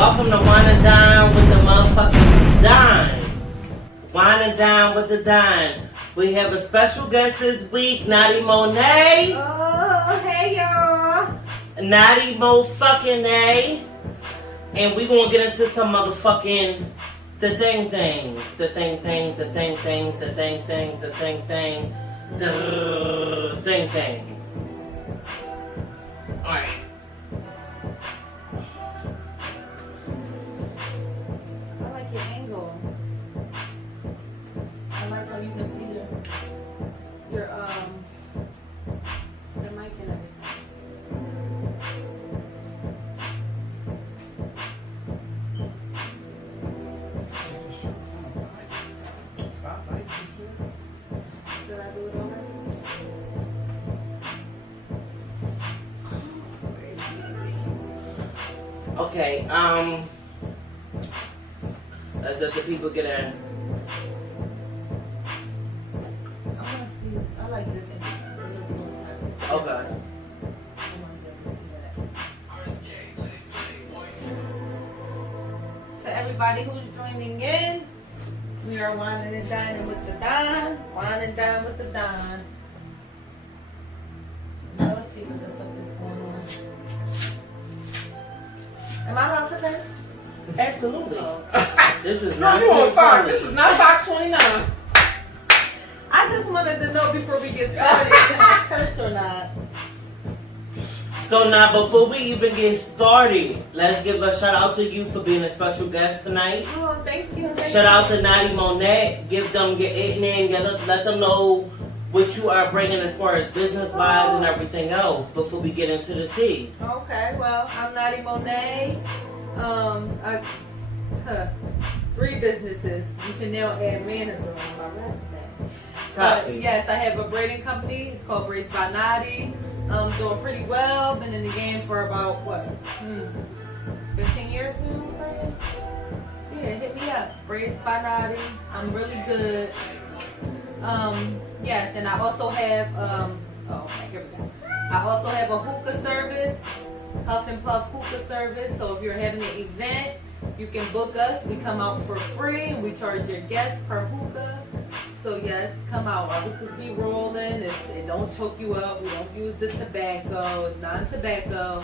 Welcome to Wine&Dine with the motherfucking Dine. Wine&Dine with the Dine. We have a special guest this week, Natty Monet. Oh, hey y'all. Natty Mo fucking A. And we gonna get into some motherfucking the things. Alright. I like your angle. I like how you can see your the mic and everything. Did I do it already? Okay, let's let the people get in. I want to see. I like this angle. Okay. I want to see that. To everybody who's joining in, we are Wine&Dine with the Don. Wine&Dine with the Don. Now let's see what the fuck is going on. Am I allowed to curse? Absolutely. Oh. This is No, not you on good Fox. funny. This is not Fox 29. I just wanted to know before we get started, can I curse or not? So now, before we even get started, let's give a shout out to you for being a special guest tonight. Oh, thank you. Shout out to Natty Monet. Give them your name. Let them know what you are bringing as far as business wise and everything else before we get into the tea. Okay, well, I'm Natty Monet. 3 businesses. You can now add manager on my resume. Copy. Yes, I have a braiding company. It's called Braids by Natty. Doing pretty well. Been in the game for about 15 years now. Braiding? Yeah, hit me up. Braids by Natty. I'm really good. Yes, and I also have okay, here we go. I also have a hookah service, Huff and Puff hookah service. So if you're having an event, you can book us. We come out for free and we charge your guests per hookah. So yes, come out. Our hookahs be rolling. They don't choke you up. We don't use the tobacco. It's non-tobacco.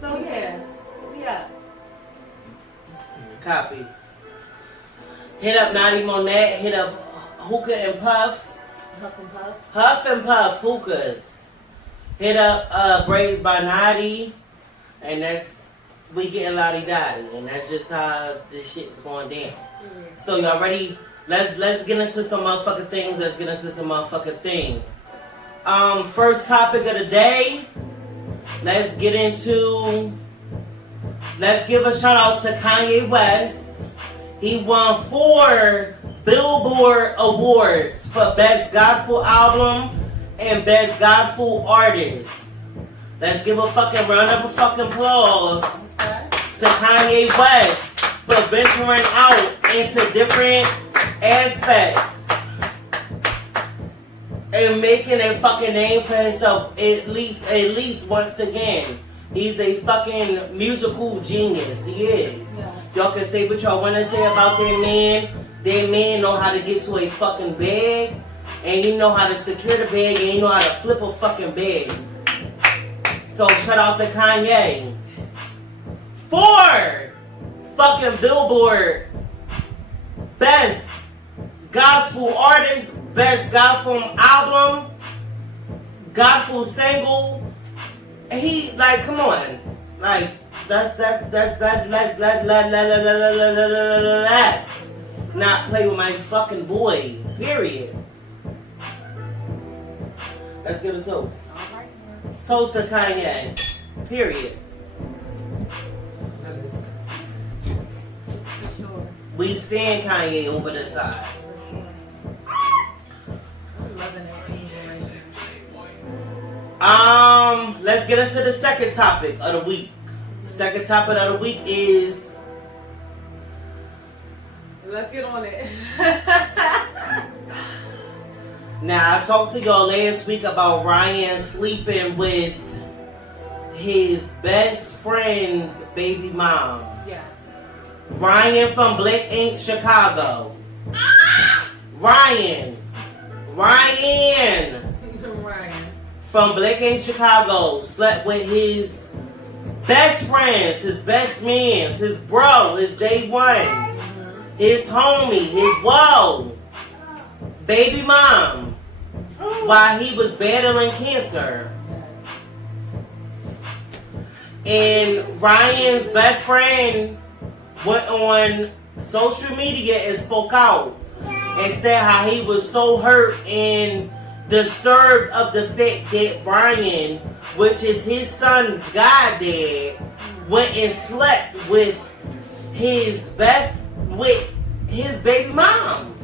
So yeah, hit me up. Copy. Hit up Natty Monet. Hit up Hookah and Puffs. Huff and Puff. Huff and Puff hookahs. Hit up Braids by Natty. And we getting lottie dotty. And that's just how this shit's going down. So y'all ready? Let's get into some motherfucking things. Let's get into some motherfucking things. First topic of the day. Let's give a shout out to Kanye West. He won 4 Billboard Awards for Best Gospel Album and Best Gospel Artist. Let's give a fucking round of applause to Kanye West for venturing out into different aspects and making a fucking name for himself at least once again. He's a fucking musical genius. He is. Yeah. Y'all can say what y'all want to say about that man. That man know how to get to a fucking bag, and he know how to secure the bag, and he know how to flip a fucking bag. So shout out to Kanye. 4 fucking Billboard Best Gospel Artist, Best Gospel Album, Gospel Single. He like, come on, like let's not play with my fucking boy. Period. Let's get a toast. All right. Toast to Kanye. Period. For sure. We stand Kanye over the side. I'm loving it. Let's get into the second topic of the week. The second topic of the week is Let's get on it. now I talked to y'all last week about Ryan sleeping with his best friend's baby mom. Yes. Ryan from Black Ink, Chicago. Ryan Ryan. from Black Ink, Chicago slept with his best friends, his best man, his bro, his day one, his homie, his whoa, baby mom, while he was battling cancer. And Ryan's best friend went on social media and spoke out and said how he was so hurt and disturbed of the fact that Ryan, which is his son's goddad, went and slept with his baby mom.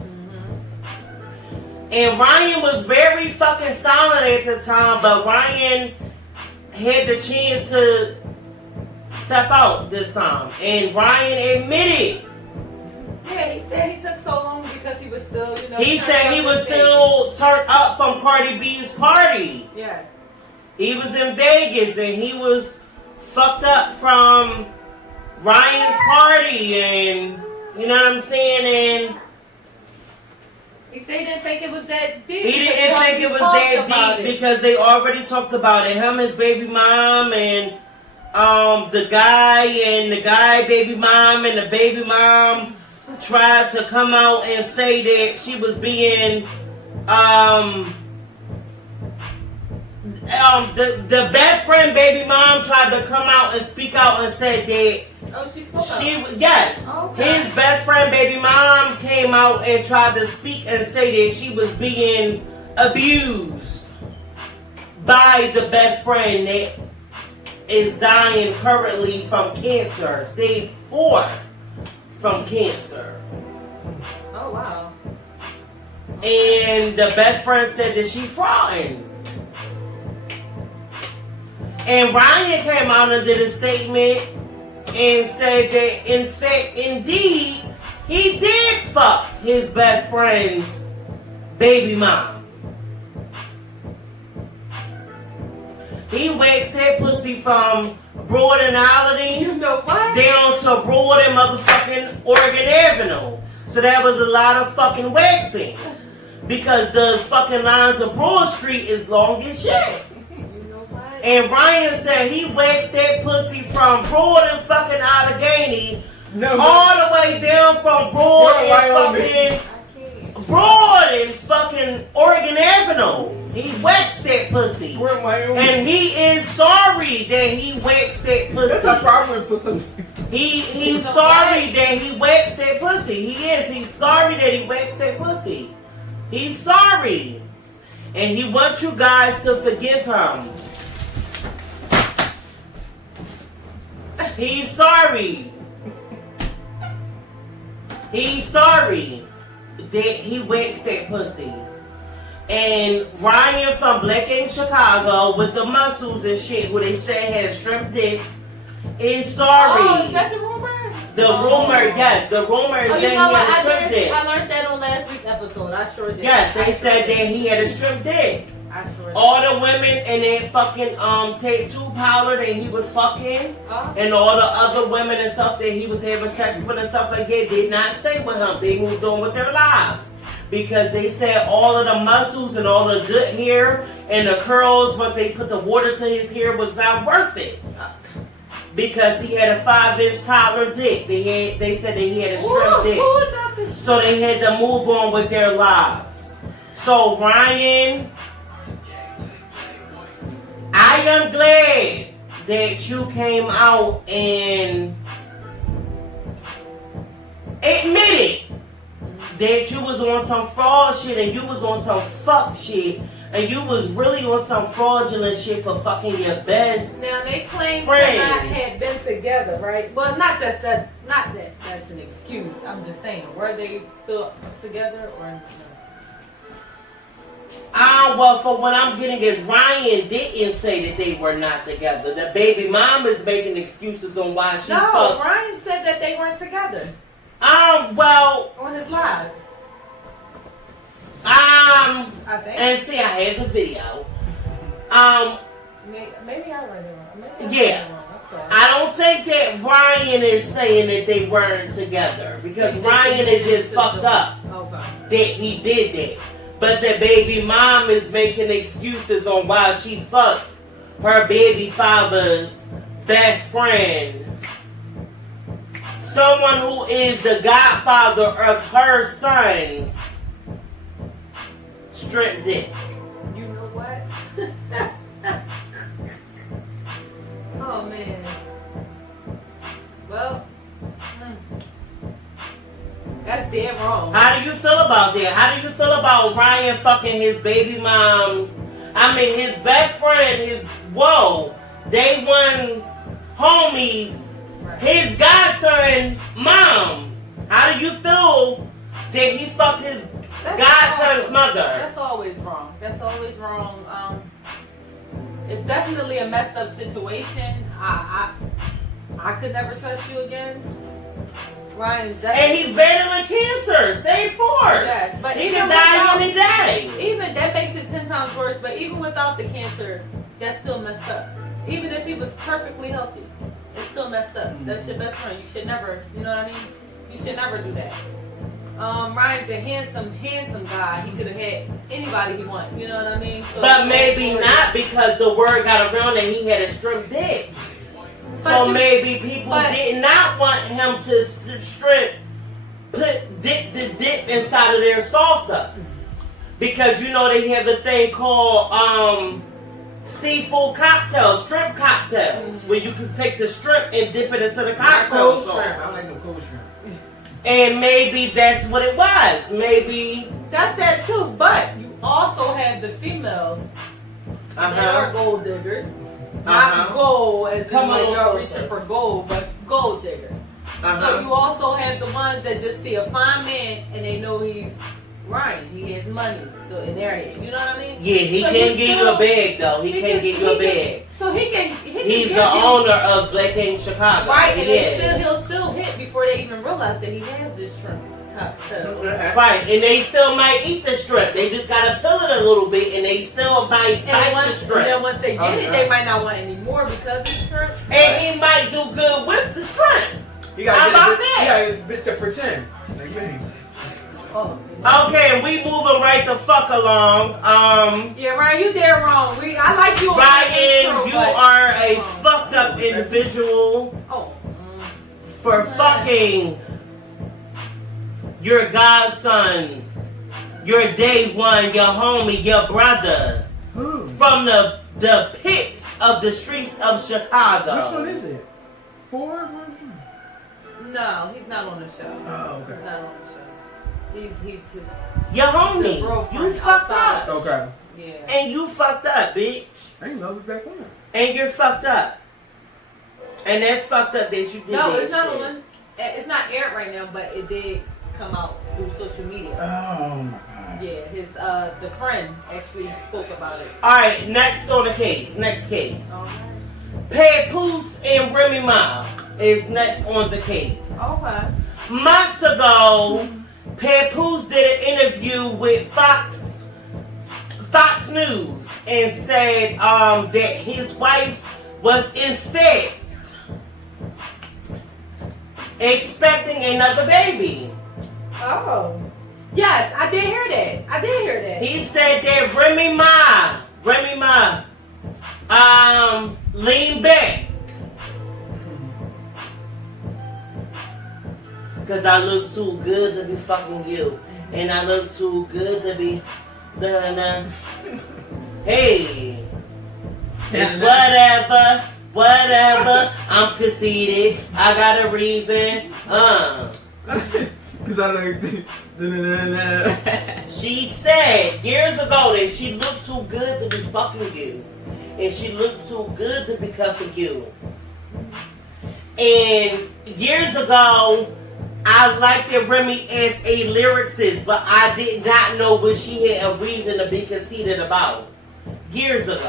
And Ryan was very fucking silent at the time, but Ryan had the chance to step out this time. And Ryan admitted. Yeah, he said he took so long because he was still, He said he was still turned up from Cardi B's party. Yeah. He was in Vegas and he was fucked up from Ryan's party, and you know what I'm saying? And he said he didn't think it was that deep. he didn't think it was that deep because they already talked about it. Him, his baby mom, and the guy baby mom, and the baby mom tried to come out and say that she was being the best friend baby mom tried to come out and speak out and said that she spoke out. Yes. Okay. His best friend baby mom came out and tried to speak and say that she was being abused by the best friend that is dying currently from cancer, stage 4 from cancer. Oh wow. And the best friend said that she frauding. And Ryan came out and did a statement and said that in fact, indeed, he did fuck his best friend's baby mom. He waxed that pussy from Broad and Allerton down to Broad and motherfucking Oregon Avenue. So that was a lot of fucking waxing. Because the fucking lines of Broad Street is long as shit. And Ryan said he waxed that pussy from Broad and fucking Allegheny all the way down from Broad and fucking Oregon Avenue. He waxed that pussy. And he is sorry that he waxed that pussy. That's a problem for some. He's sorry that he waxed that pussy. He is. He's sorry that he waxed that pussy. He's sorry. And he wants you guys to forgive him. He's sorry. He's sorry that he waxed that pussy. And Ryan from Black Ink, Chicago, with the muscles and shit, who they say had a shrimp dick, is sorry. Oh, is that the rumor? The rumor, yes. The rumor is that he had a shrimp dick. I learned that on last week's episode. I sure did. Yes, they said that he had a shrimp dick. I sure did. All the women in that fucking tattoo parlor that he was fucking, and all the other women and stuff that he was having sex with and stuff like that did not stay with him. They moved on with their lives. Because they said all of the muscles and all the good hair and the curls, when they put the water to his hair, was not worth it. Because he had a 5-inch toddler dick. They said that he had a shrimp dick. So they had to move on with their lives. So Ryan, I am glad that you came out and admitted that you was on some fraud shit and you was on some fuck shit and you was really on some fraudulent shit for fucking your best. Now they claim friends. to not have been together, right? Well, not that that's an excuse. I'm just saying, were they still together or no? Well, for what I'm getting is Ryan didn't say that they were not together. The baby mom is making excuses on why she fucked. No, Ryan said that they weren't together. Well, on his live. I think. And see, I had the video. Maybe I read it wrong. Yeah. So. I don't think that Ryan is saying that they weren't together because Ryan is just fucked up that he did that. But the baby mom is making excuses on why she fucked her baby father's best friend. Someone who is the godfather of her son's strip dick. You know what? Oh man. Well, that's dead wrong. How do you feel about that? How do you feel about Ryan fucking his baby mom's? I mean, his best friend, day one homies, Right. his godson mom. How do you feel that he fucked his godson's mother? That's always wrong. That's always wrong. It's definitely a messed up situation. I could never trust you again. Ryan's definitely. And he's battling cancer, stage 4. Yes, but he even can die any day. Even that makes it 10 times worse. But even without the cancer, that's still messed up. Even if he was perfectly healthy, it's still messed up. That's your best friend. You should never. You know what I mean? You should never do that. Ryan's a handsome guy. He could have had anybody he wanted. You know what I mean? So but maybe not because the word got around that he had a strip dick. So maybe people did not want him to put the dip inside of their salsa. Because you know they have a thing called seafood cocktails, shrimp cocktails, where you can take the shrimp and dip it into the cocktail sauce. I don't like no cold shrimp. And maybe that's what it was. Maybe that's that too. But you also have the females that are gold diggers. Not gold as in like y'all reaching for gold, but gold diggers. So you also have the ones that just see a fine man and they know he's Ryan. He has money. So in there, you know what I mean? Yeah, he can get you a bag though. He can get you a bag. So he can He's the owner of Black Ink Chicago. Right, and he'll still hit before they even realize that he has this shrimp cocktail. Right, and they still might eat the strip. They just gotta peel it a little bit, and they still might bite the strip. And then once they get it, they might not want any more because it's shrimp. And he might do good with the shrimp. How about that? Yeah, bitch to pretend. Like me. Okay, we moving right the fuck along. Yeah, Ryan, you dead wrong. I like you. Ryan, you are a fucked up individual for fucking your godsons, your day one, your homie, your brother, from the pits of the streets of Chicago. Which one is it? 4? No, he's not on the show. Oh, okay. He's not on the show. He's his your homie. You fucked up. Okay. Yeah. And you fucked up, bitch. I didn't know it was back on. And you're fucked up. And that's fucked up that you did No, that it's not shit. on. It's not aired right now, but it did come out through social media. Oh my god. Yeah, his the friend actually spoke about it. Alright, next on the case. Next case. Okay. Papoose and Remy Ma is next on the case. Okay. Months ago, Papoose did an interview with Fox News and said that his wife was in fact expecting another baby. Oh. Yes, I did hear that. He said that Remy Ma, lean back. Cause I look too good to be fucking you. And I look too good to be Hey. It's whatever. I'm conceited. I got a reason. Cause I like She said years ago that she looked too good to be fucking you. And she looked too good to be cuffing you. And years ago, I liked that Remy as a lyricist, but I did not know what she had a reason to be conceited about. Years ago.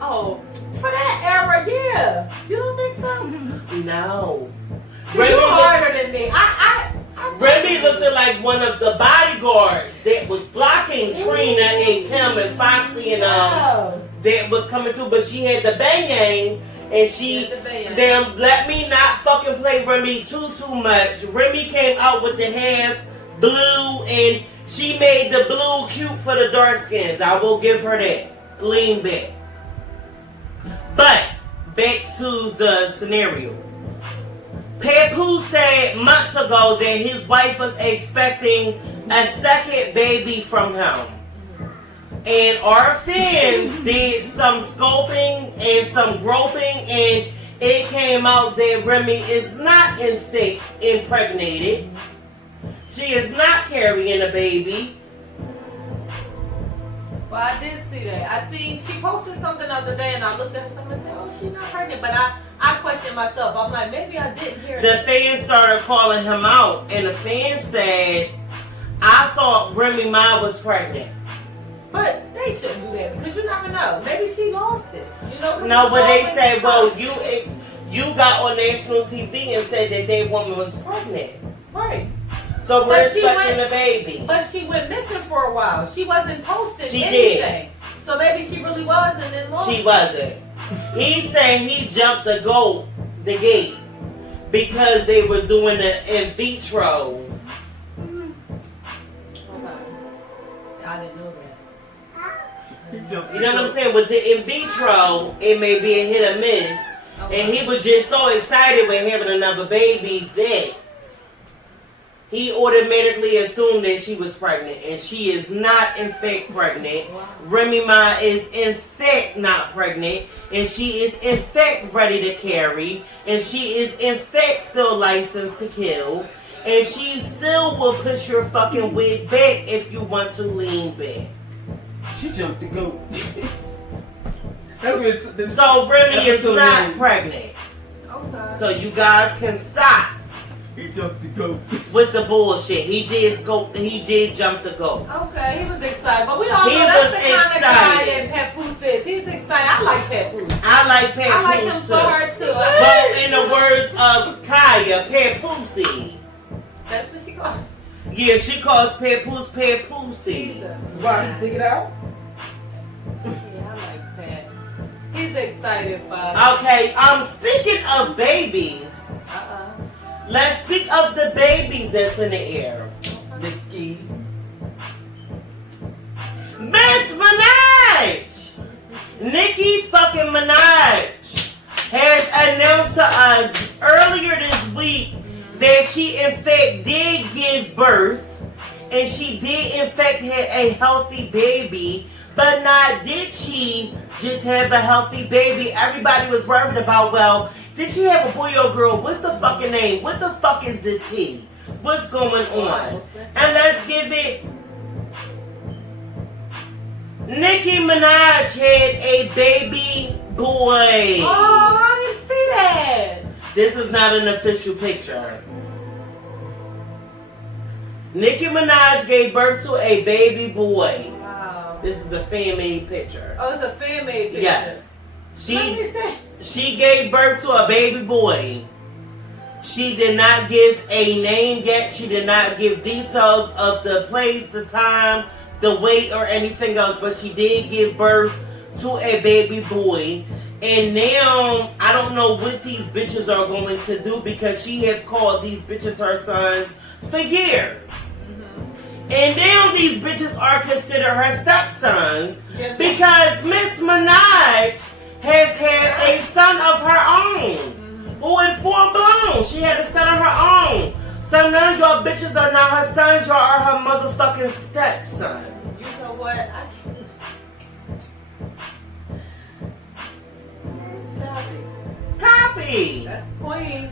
Oh, for that era, yeah. You don't think so? No. You're harder than me. Remy looked like one of the bodyguards that was blocking Trina and Kim and Foxy and that was coming through, but she had the bang And she, damn, let me not fucking play Remy too much. Remy came out with the half blue, and she made the blue cute for the dark skins. I will give her that. Lean back. But, back to the scenario. Papu said months ago that his wife was expecting a second baby from him. And our fans did some scoping and some groping, and it came out that Remy is not in fact impregnated. She is not carrying a baby. Well, I did see that. I seen she posted something the other day, and I looked at her and said, "Oh, she's not pregnant." But I questioned myself. I'm like, maybe I didn't hear The that. fans started calling him out, and the fans said, "I thought Remy Ma was pregnant." But they shouldn't do that because you never know. Maybe she lost it. You know? No, but they said, "Well, you got on national TV and said that that woman was pregnant." Right. So we're expecting a baby. But she went missing for a while. She wasn't posting She anything. did. So maybe she really was and then lost. She wasn't. He said he jumped the gate because they were doing the in vitro. Okay. I didn't know that. You know what I'm saying? With the in vitro, it may be a hit or miss. Okay. And he was just so excited with having another baby that he automatically assumed that she was pregnant, and she is not in fact pregnant. Wow. Remy Ma is in fact not pregnant, and she is in fact ready to carry, and she is in fact still licensed to kill, and she still will push your fucking wig back if you want to lean back. She jumped the goat. So Remy is not pregnant. Okay. So you guys can stop He jumped the goat. with the bullshit. He did jump the goat. Okay, he was excited. But we all He know that's was the kind of guy excited. that Papoose is. He's excited. I like Papoose. I like Pat I like him Pussy. for her too. Well, in the words of Kaya, Pat Pussy. That's what she calls. Yeah, she calls Pat Pussy. Why? He take it out? Yeah, I like Pat. He's excited, Father. Okay, speaking of babies, let's speak of the babies that's in the air. Nikki. Miss Minaj! Nicki fucking Minaj has announced to us earlier this week that she in fact did give birth, and she did in fact have a healthy baby. But not did she just have a healthy baby. Everybody was worried about, well, did she have a boy or girl? What's the fucking name? What the fuck is the T? What's going on? And let's give it. Nicki Minaj had a baby boy. Oh, I didn't see that. This is not an official picture. Nicki Minaj gave birth to a baby boy. Wow. This is a fan-made picture. Oh, it's a fan-made picture. Yes. Let me see. She gave birth to a baby boy. She did not give a name yet. She did not give details of the place, the time, the weight, or anything else. But she did give birth to a baby boy. And now, I don't know what these bitches are going to do, because she has called these bitches her sons for years. And now these bitches are considered her stepsons, because Miss Minaj has had a son of her own, who is full blown. She had a son of her own. So none of y'all bitches are not her sons. Y'all are her motherfucking stepson. You know what? I can't. Copy. That's the queen.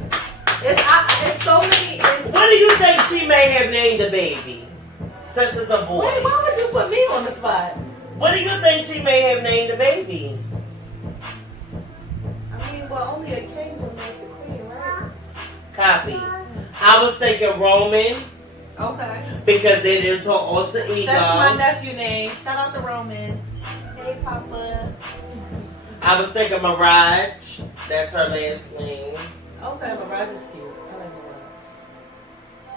It's so many. What do you think she may have named the baby? Since it's a boy. Wait, why would you put me on the spot? What do you think she may have named the baby? I mean, well, only a king will make a queen, right? Copy. I was thinking Roman, Okay. because that is her alter ego. That's my nephew name. Shout out to Roman. Hey, Papa. I was thinking Mirage. That's her last name. Okay, Mirage is cute. I like Mirage.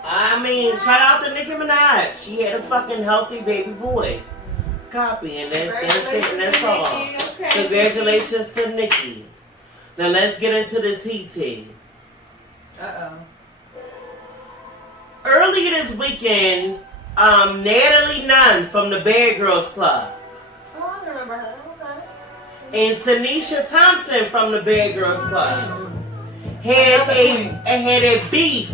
I mean, shout out to Nicki Minaj. She had a fucking healthy baby boy. Copy, and that's it, and that's all. Okay. Congratulations to Nicki. Now let's get into the TT. Earlier this weekend, Natalie Nunn from the Bad Girls Club. Oh, I remember her. Okay. And Tanisha Thompson from the Bad Girls Club had a beef.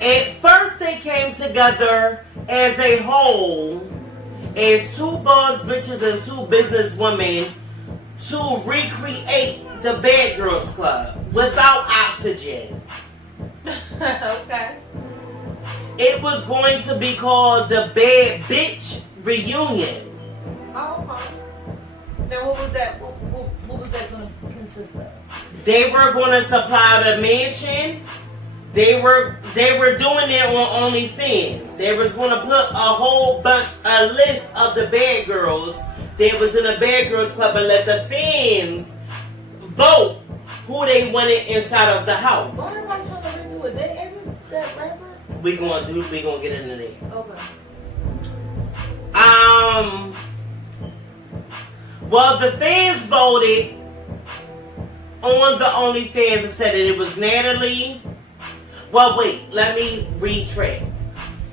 At first they came together as a whole, as two boss bitches and two businesswomen, to recreate the Bad Girls Club without oxygen. Okay. It was going to be called the Bad Bitch Reunion. Oh, okay. Now what was that? What was that going to consist of? They were going to supply the mansion. They were doing it on OnlyFans. They was going to put a list of the bad girls that was in the Bad Girls Club and let the fans vote who they wanted inside of the house. Why am I trying to redo it? Isn't that rapper? We gonna get into that. Okay. Well, the fans voted on the OnlyFans and said that it was Natalie. Well, wait, let me retract.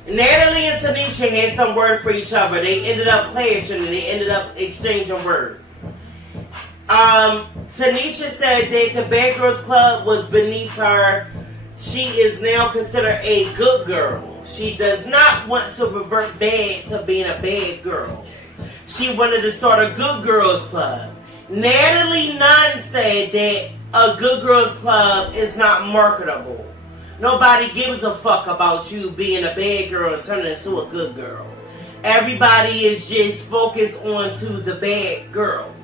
Natalie and Tanisha had some word for each other. They ended up clashing and they ended up exchanging words. Tanisha said that the Bad Girls Club was beneath her. She is now considered a good girl. She does not want to revert back to being a bad girl. She wanted to start a Good Girls Club. Natalie Nunn said that a Good Girls Club is not marketable. Nobody gives a fuck about you being a bad girl and turning into a good girl. Everybody is just focused on to the bad girls.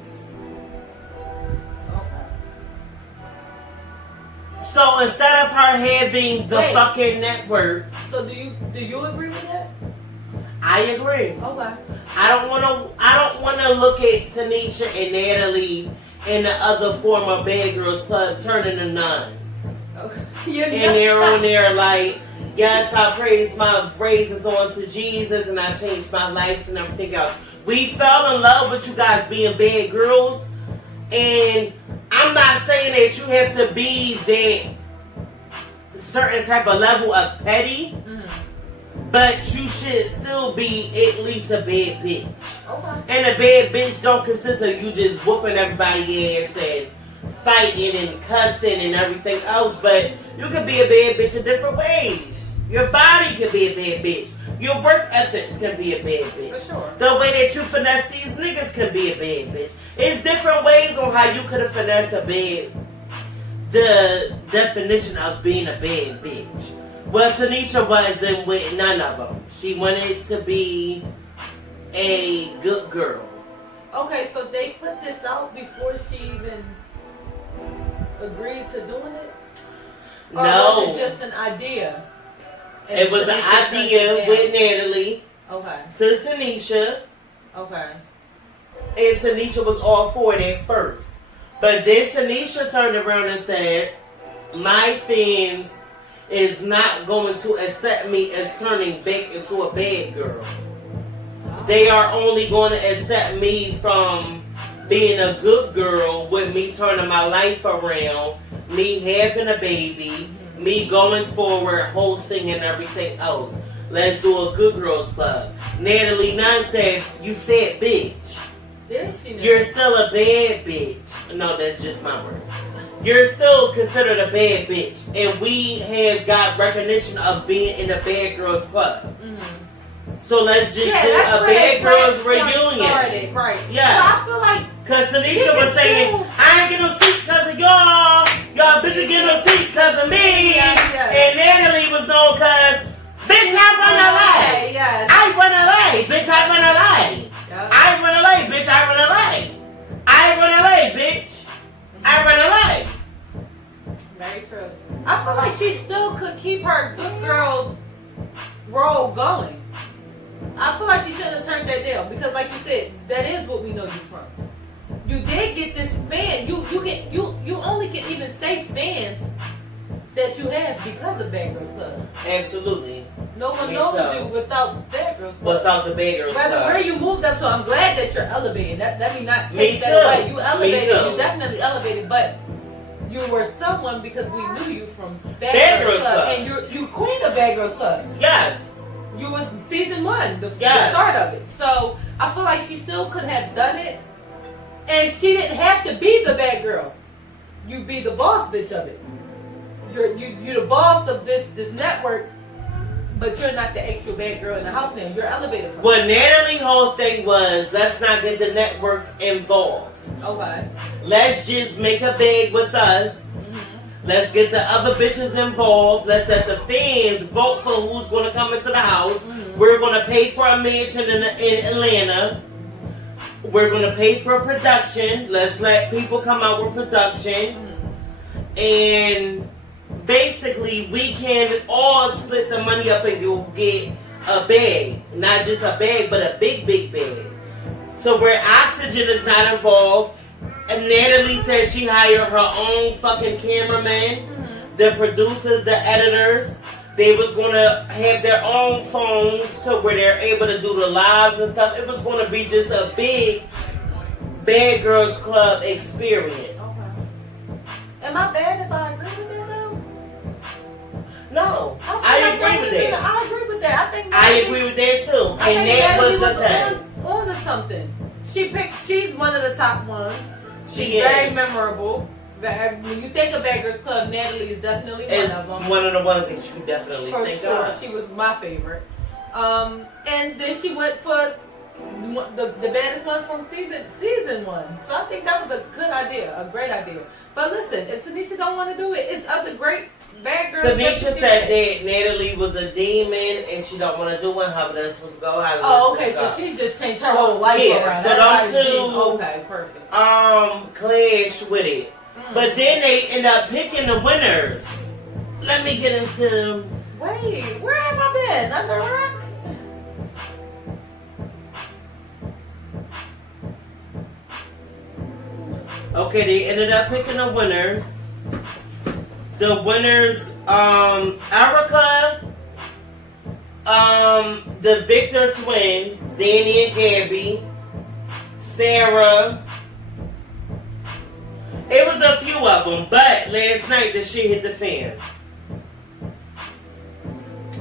So instead of her having the fucking network. So do you agree with that? I agree. Okay. I don't wanna look at Tanisha and Natalie and the other former Bad Girls Club turning to nuns. Okay. And they're on there like, yes, I praise my praises on to Jesus and I changed my life and everything else. We fell in love with you guys being bad girls, and I'm not saying that you have to be that certain type of level of petty, but you should still be at least a bad bitch. Okay. And a bad bitch don't consist of you just whooping everybody's ass and fighting and cussing and everything else, but you can be a bad bitch in different ways. Your body can be a bad bitch. Your work ethics can be a bad bitch. For sure. The way that you finesse these niggas can be a bad bitch. It's different ways on how you could have finessed the definition of being a bad bitch. Well, Tanisha wasn't with none of them. She wanted to be a good girl. Okay, so they put this out before she even agreed to doing it? Or No. was it just an idea? It was an idea with Natalie Okay. to Tanisha. Okay. And Tanisha was all for it at first. But then Tanisha turned around and said, my fans is not going to accept me as turning back into a bad girl. They are only going to accept me from being a good girl with me turning my life around, me having a baby, me going forward, hosting and everything else. Let's do a Good Girls Club. Natalie Nunn said, you fat bitch. You're still a bad bitch. No, that's just my word. You're still considered a bad bitch. And we have got recognition of being in the Bad Girls Club. So let's just do a Bad Girls reunion. Started, right. Yeah. So I feel like, because Tanisha was saying, I ain't get no seat because of y'all. Y'all bitches get no seat because of me. And Natalie was known because, bitch, I run a life. Yes. I run a life. Bitch, I run a life. I run a life, bitch. I run a life. I run a life, bitch. I run a life. Very true. I feel like she still could keep her good girl role going. I feel like she shouldn't have turned that down because, like you said, that is what we know you from. You did get this fan. You only can even say fans that you have because of Bad Girls Club. Absolutely. No one Me knows too. you without Bad Girls Club. Without the Bad Girls Rather Club. where you moved up, so I'm glad that you're elevating. Let me not Me take that too. away. You elevated, Me too. you definitely elevated, but you were someone because we knew you from Bad Bad Girls Girls Club, Club. and you queen of Bad Girls Club. Yes. You was season 1, the Yes. start of it. So I feel like she still could have done it, and she didn't have to be the bad girl. You be the boss bitch of it. You're the boss of this network, but you're not the actual bad girl in the house now. You're elevated from What Natalie's whole thing was, let's not get the networks involved. Okay. Let's just make a bag with us. Let's get the other bitches involved. Let's let the fans vote for who's going to come into the house. We're going to pay for a mansion in Atlanta. We're going to pay for production. Let's let people come out with production. And basically, we can all split the money up and go get a bag. Not just a bag, but a big, big bag. So where Oxygen is not involved, and Natalie said she hired her own fucking cameraman, the producers, the editors. They was going to have their own phones so where they're able to do the lives and stuff. It was going to be just a big Bad Girls Club experience. Okay. Am I bad if I agree with that though? No, I I feel like agree with that. I agree with that. I think I agree with that too. I And think that was Natalie the thing. on to something. She's one of the top ones. She's She very is. memorable. When you think of Bad Girls Club, Natalie is definitely It's one of them. one of the ones that you definitely For think sure, of. she was my favorite. And then she went for the baddest one from season 1. So I think that was a good idea, a great idea. But listen, if Tanisha don't want to do it, it's other great bad girls. Tanisha said that Natalie was a demon and she don't want to do it. How that's supposed to go? How Oh, that's okay, supposed so to go. she just changed her whole life yeah, around. so That's them how two, it's okay, perfect. clash with it. But then they end up picking the winners. Let me get into. Wait, where have I been? Under a rock? Okay, they ended up picking the winners. The winners, Erica, the Victor twins, Danny and Gabby, Sarah. It was a few of them, but last night the shit hit the fan.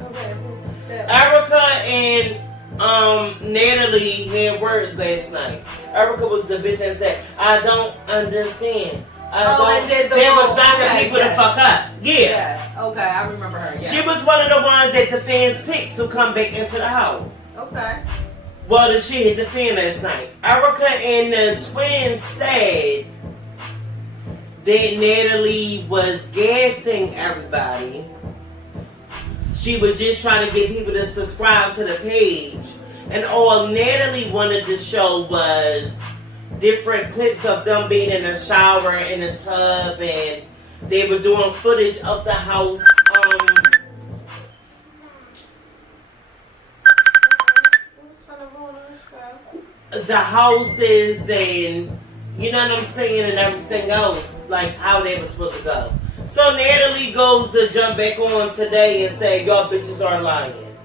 Okay. Erica and Natalie had words last night. Erica was the bitch that said, "I don't understand. I don't." And then They was knocking okay, people the fuck up. Yeah. Yeah. Okay, I remember her. Yeah. She was one of the ones that the fans picked to come back into the house. Okay. Well, the shit hit the fan last night. Erica and the twins said that Natalie was gassing everybody. She was just trying to get people to subscribe to the page. And all Natalie wanted to show was different clips of them being in the shower, in the tub, and they were doing footage of the house. The houses and you know what I'm saying, and everything else, like how they were supposed to go. So Natalie goes to jump back on today and say, y'all bitches are lying.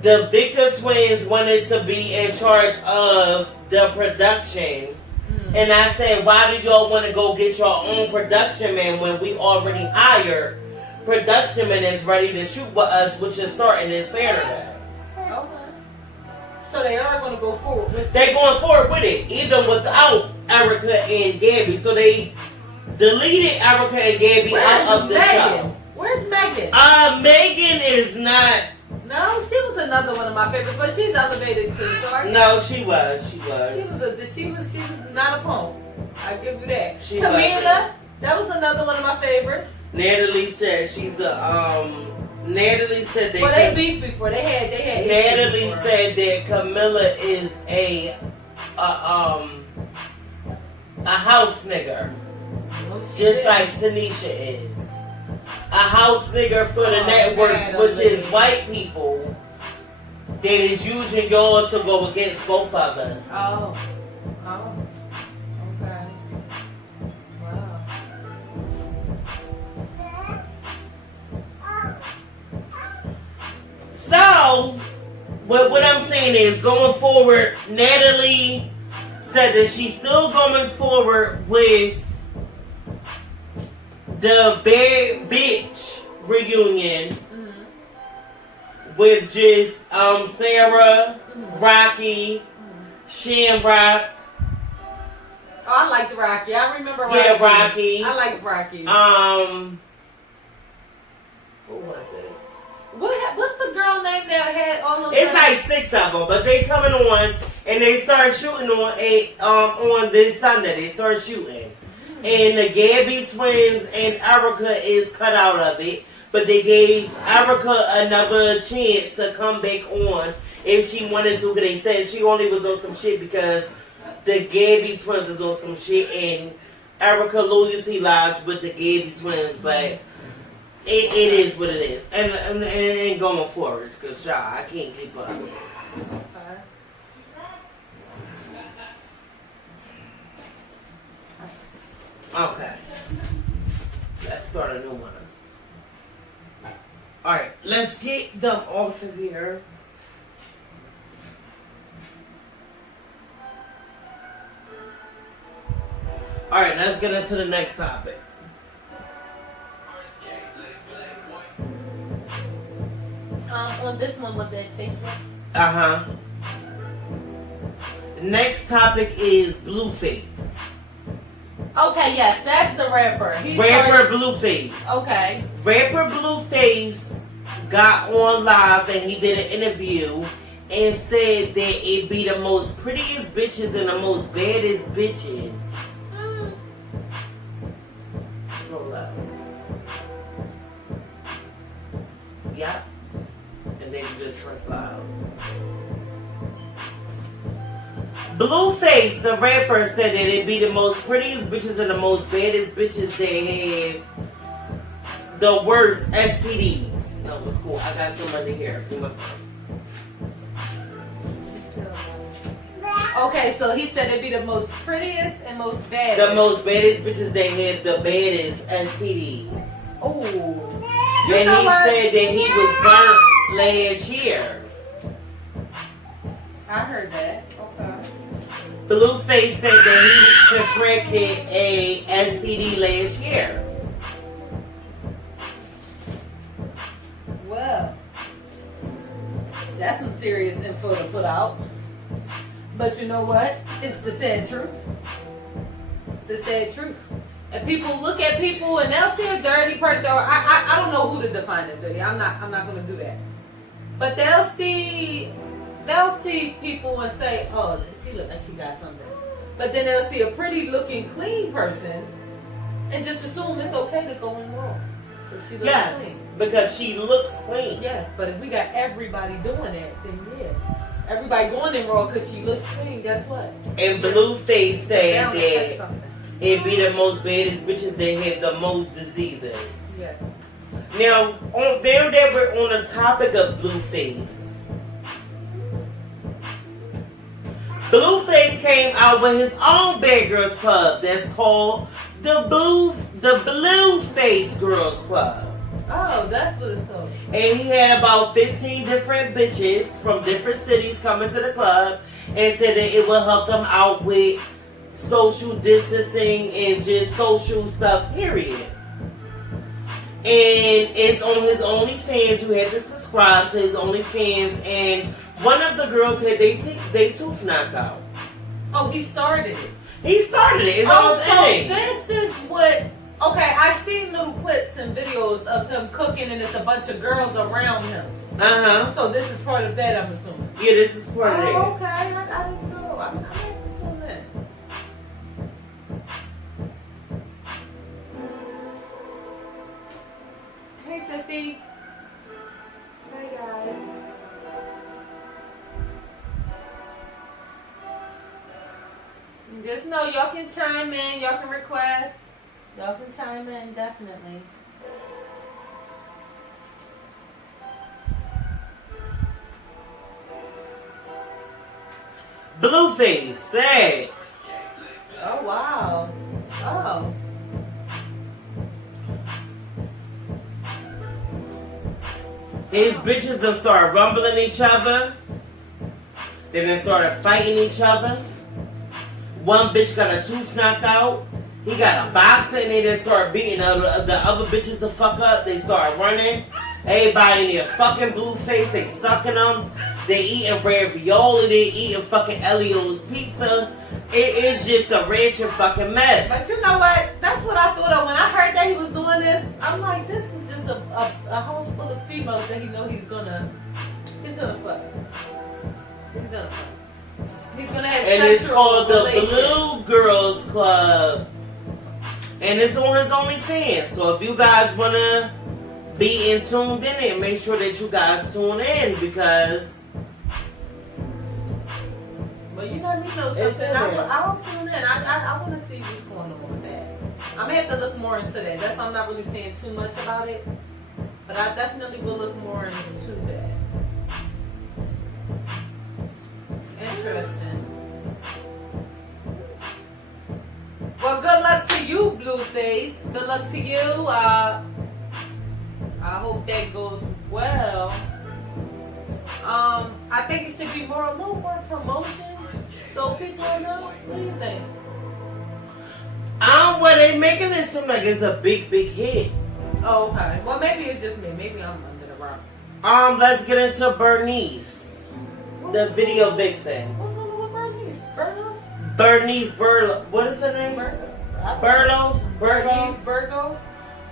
The Victor twins wanted to be in charge of the production. And I said, why do y'all want to go get your own production man when we already hired production man that's ready to shoot with us, which is starting this Saturday. Okay. So they are going to go forward with They're going forward with it, even without Erica and Gabby. So they deleted Erica and Gabby out of the show. Where's Megan? Megan is not. No, she was another one of my favorites, but she's elevated too. So No, she was. She was not a punk. I give you that. She Camila, wasn't. that was another one of my favorites. Natalie said she's a Natalie said that. Well, they beefed before. They had. Natalie issues before. said that Camilla is a house nigger, No, she just didn't. like Tanisha is. A house nigger for the Oh, networks, man, which is lady. white people, that is using y'all to go against both of us. Oh. Okay. Wow. So, what I'm saying is, going forward, Natalie said that she's still going forward with the Bad Bitch reunion with just Sarah, Rocky, Shamrock. Oh, I liked Rocky. I remember Rocky. Yeah, Rocky. I liked Rocky. Who was it? What's the girl name that had all of It's them? like 6 of them, but they coming on and they start shooting on this Sunday. They start shooting, and the Gabby twins and Erica is cut out of it, but they gave Erica another chance to come back on if she wanted to. Cause they said she only was on some shit because the Gabby twins is on some shit, and Erica loyalty lies with the Gabby twins, but. It is what it is, and going forward, cause I can't keep up. Okay, let's start a new one. All right, let's get them off of here. All right, let's get into the next topic. On this one, was it Facebook? Next topic is Blueface. Okay, yes, that's the rapper. Blueface. Okay. Rapper Blueface got on live and he did an interview and said that it be the most prettiest bitches and the most baddest bitches. Scroll up. Yeah. And then you just press loud. Blueface, the rapper, said that it be the most prettiest bitches and the most baddest bitches they have the worst STDs. No, it's cool. I got some under here. Okay, so he said it'd be the most prettiest and most baddest. The most baddest bitches they have the baddest STDs. Oh. And he said that he was burnt last year. I heard that. Okay. Blueface said that he contracted a STD last year. Well, that's some serious info to put out. But you know what? It's the sad truth. It's the sad truth. And people look at people and they'll see a dirty person. Or I don't know who to define as dirty. I'm not gonna do that. But they'll see people and say, oh, she look like she got something. But then they'll see a pretty looking clean person and just assume it's okay to go in wrong. Because she looks clean. Because she looks clean. Yes, but if we got everybody doing that, then yeah. Everybody going in wrong because she looks clean, guess what? And Blueface said that something. it be the most baddest bitches they have the most diseases. Yes. Now, there that we're on the topic of Blueface. Blueface came out with his own Bad Girls Club that's called the Blueface Girls Club. Oh, that's what it's called. And he had about 15 different bitches from different cities coming to the club and said that it will help them out with social distancing and just social stuff, period. And it's on his OnlyFans. You have to subscribe to his OnlyFans. And one of the girls had they tooth knocked out. Oh, he started it. He started it. It's on his so thing. this is what... Okay, I've seen little clips and videos of him cooking and it's a bunch of girls around him. Uh-huh. So this is part of that, I'm assuming. Yeah, this is part of that. Oh, okay. I didn't know. I have to tune in. Hey, sissy. Hey, guys. Just know y'all can chime in. Y'all can request. Y'all can chime in, definitely. Blueface, say. Oh, wow. Oh. His bitches done started rumbling each other. Then they started fighting each other. One bitch got a tooth knocked out. He got a box and they just started beating the other bitches the fuck up. They started running. Everybody in their fucking blue face. They sucking them. They eating ravioli. They eating fucking Elio's pizza. It is just a rich fucking mess. But you know what? That's what I thought of when I heard that he was doing this. I'm like, this is just a house full of females that he know he's gonna fuck. He's gonna fuck. He's gonna have and sexual it's called the relations. Blue Girls Club. And it's on his OnlyFans. So if you guys wanna be in tuned in it, make sure that you guys tune in because But you let me know something. I'll tune in. I want to see what's going on with that. I'm gonna have to look more into that. That's why I'm not really saying too much about it. But I definitely will look more into that. Interesting. Well, good luck to you, Blueface. Good luck to you. I hope that goes well. I think it should be a little more promotion, so people know. What do you think? well, they making it seem like it's a big hit. Oh, okay. Well, maybe it's just me. Maybe I'm under the rock. Let's get into Bernice, the video vixen. What's going on with Bernice? Burgos? Bernice what is her name? Burgos? Bernice Burgos?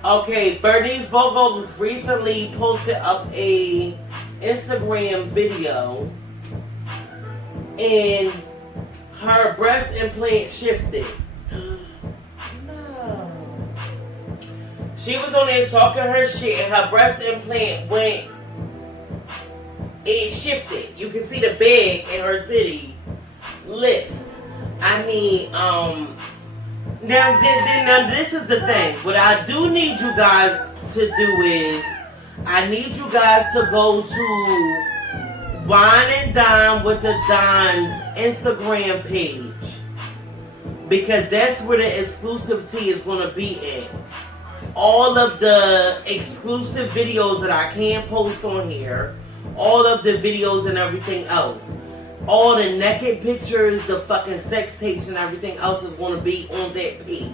Okay, Bernice Burgos recently posted up a Instagram video and her breast implant shifted. No. She was on there talking her shit and her breast implant it shifted. You can see the bag in her titty lift. I mean, now this is the thing. What I do need you guys to do is I need you guys to go to Wine&Dine with the Dine's Instagram page. Because that's where the exclusive tea is going to be in. All of the exclusive videos that I can't post on here. All of the videos and everything else. All the naked pictures, the fucking sex tapes and everything else is going to be on that page.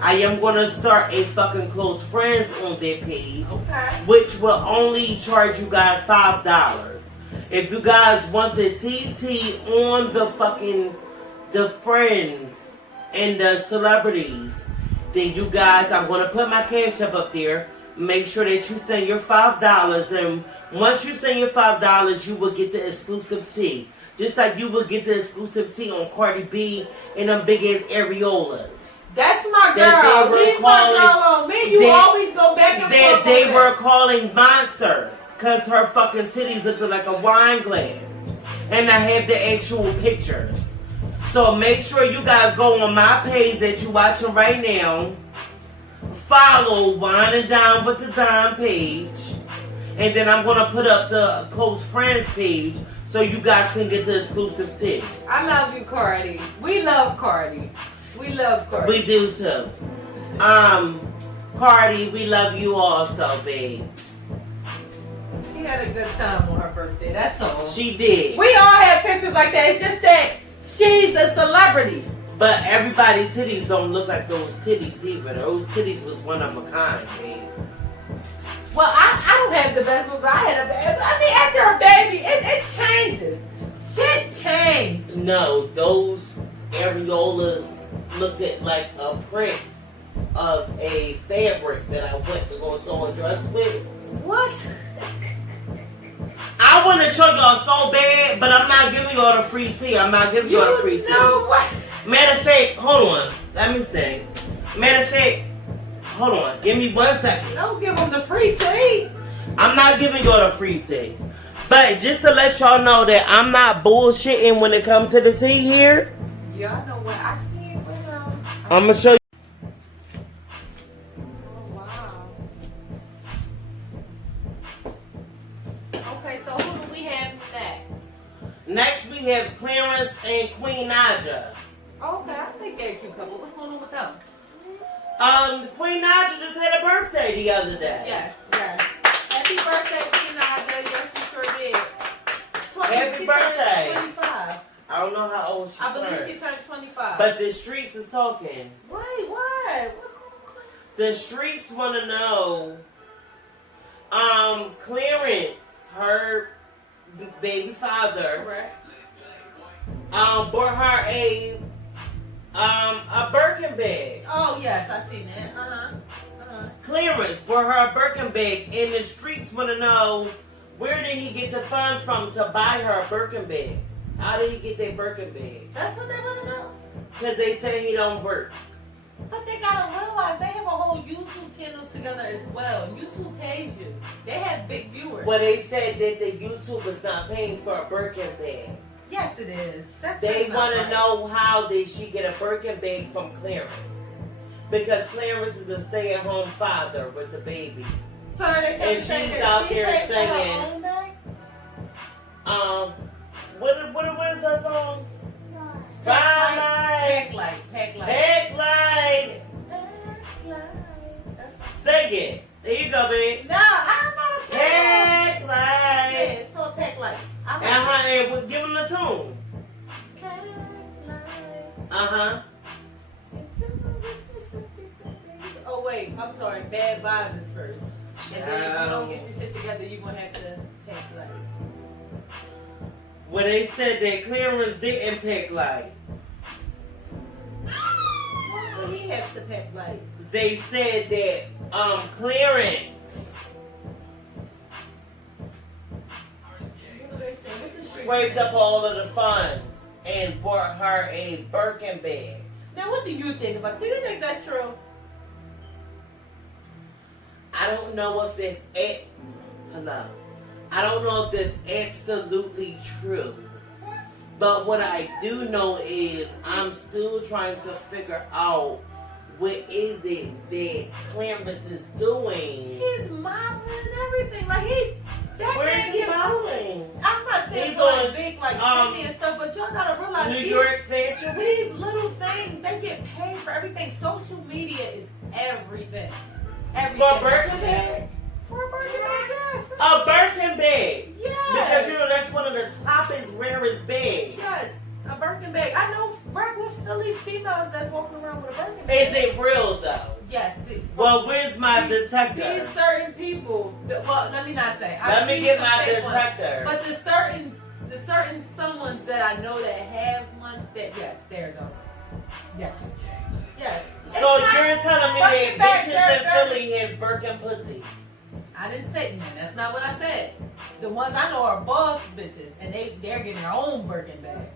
I am going to start a fucking close friends on that page. Okay. Which will only charge you guys $5. If you guys want the TT on the friends and the celebrities, then you guys, I'm going to put my cash up there. Make sure that you send your $5, and once you send your $5, you will get the exclusive tea. Just like you will get the exclusive tea on Cardi B and them big ass areolas. That's my girl. Leave my girl on me. You always go back and forth. That they were calling monsters because her fucking titties look like a wine glass. And I have the actual pictures. So make sure you guys go on my page that you're watching right now. Follow Wine&Dine with the Dime page. And then I'm going to put up the close friends page so you guys can get the exclusive tip. I love you, Cardi. We love Cardi. We love Cardi. We do too. Cardi, we love you also, babe. She had a good time on her birthday, that's all. She did. We all have pictures like that. It's just that she's a celebrity. But everybody's titties don't look like those titties either. Those titties was one of a kind, babe. Well, I don't have the best one, but I had a baby. I mean, after a baby, it changes. Shit changed. No, those areolas looked at like a print of a fabric that I went to go sew a dress with. What? I want to show y'all so bad, but I'm not giving y'all the free tea. I'm not giving y'all the free tea. What? Matter of fact, hold on. Let me see. Matter of fact, hold on. Give me 1 second. Don't give them the free tea. I'm not giving y'all the free tea. But just to let y'all know that I'm not bullshitting when it comes to the tea here. Y'all know what I can't wait on. I'm going to show you. Oh, wow. Okay, so who do we have next? Next we have Clarence and Queen Naja. Okay, I think they're a cute couple. What's going on with them? Queen Naja just had a birthday the other day. Yes. Happy birthday, Queen Happy she birthday. Turned 25. I don't know how old she I turned. believe she turned 25. But the streets is talking. Wait, what? What's going on? The streets want to know. Clarence, her baby father, Correct. bought her a Birkin bag. Oh yes, I seen it. Clarence bought her a Birkin bag, and the streets want to know where did he get the funds from to buy her a Birkin bag? How did he get that Birkin bag? That's what they want to know. Because they say he don't work. But they gotta realize they have a whole YouTube channel together as well. And YouTube pays you. They have big viewers. Well, they said that the YouTube is not paying for a Birkin bag. Yes, it is. They that's want to right. know how did she get a Birkin bag from Clarence. Because Clarence is a stay-at-home father with the baby. So are they trying And to say she's that out she there paid for her singing. own bag? What is that song? Pack Spotlight. light. Pack light. Pack light. Pack light. That's- Sing it. There you go, babe. No, I'm not a singer. Pack Yeah, light. it's called pack light. I'm not And we'll give him the tune. pack light. Uh-huh. Oh wait, I'm sorry. Bad vibes is first. And then if you don't get your shit together, you're gonna have to pack light. Well, they said that Clarence didn't pack light. Why would he have to pack light? They said that Clarence What do they say? What the street scraped say? up all of the funds and bought her a Birkin bag. Now, what do you think about? Do you think that's true? I don't know if this hello. I don't know if this absolutely true. But what I do know is I'm still trying to figure out what is it that Clarence is doing. He's modeling and everything. Like that Where man is he can- modeling? I'm not saying He's for like on, big like Sydney and stuff, but y'all gotta realize New these- York Fashion Week. These little things, they get paid for everything. Social media is everything. Everything. For a Birkin bag? For a Birkin bag, yes. A Birkin bag. Yes. Because you know that's one of the toppest, rarest bags. Yes, a Birkin bag. I know regular Philly females that's walking around with a Birkin bag. Is it real though? Yes. Well, where's my detector? These certain people, well, let me not say. Let me get my detector. But the certain someones that I know that have one, that yes, there's on. Yes. Yes. So It's not- you're telling me Birkin that bag, bitches in they're- Philly has Birkin pussy? I didn't say that. That's not what I said. The ones I know are boss bitches, and they're getting their own Birkin bags.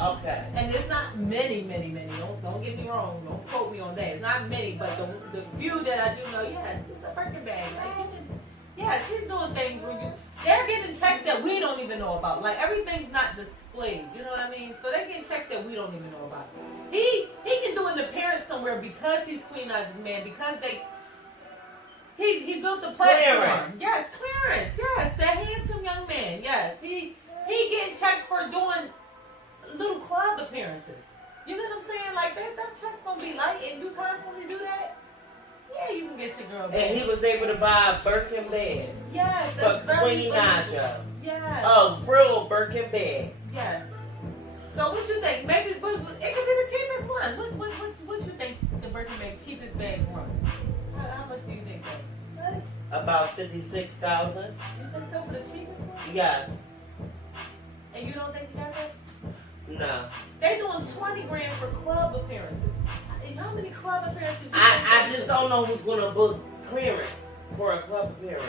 Okay. And it's not many. Don't get me wrong. Don't quote me on that. It's not many, but the few that I do know, yes, it's a Birkin bag. Like, yeah, she's doing things where they're getting checks that we don't even know about. Like everything's not displayed. You know what I mean? So they're getting checks that we don't even know about. He can do an appearance somewhere because he's Queen Naja's man. Because he built the platform. Clarence. Yes, Clarence. Yes, that handsome young man. Yes, he getting checks for doing little club appearances. You know what I'm saying? Like them checks gonna be light, and you constantly do that. Yeah, you can get your girl. And he was able to buy a Birkin bag Yes, for that's very Queen funny. Naja. Yes. A real Birkin bag. Yes. So what you think? Maybe it could be the cheapest one. What you think the Birkin bag cheapest bag run? How much do you think that? About 56,000. You think so for the cheapest one? Yes. And you don't think you got that? No. They doing 20 grand for club appearances. How many club appearances? I just don't know who's gonna book Clarence for a club appearance.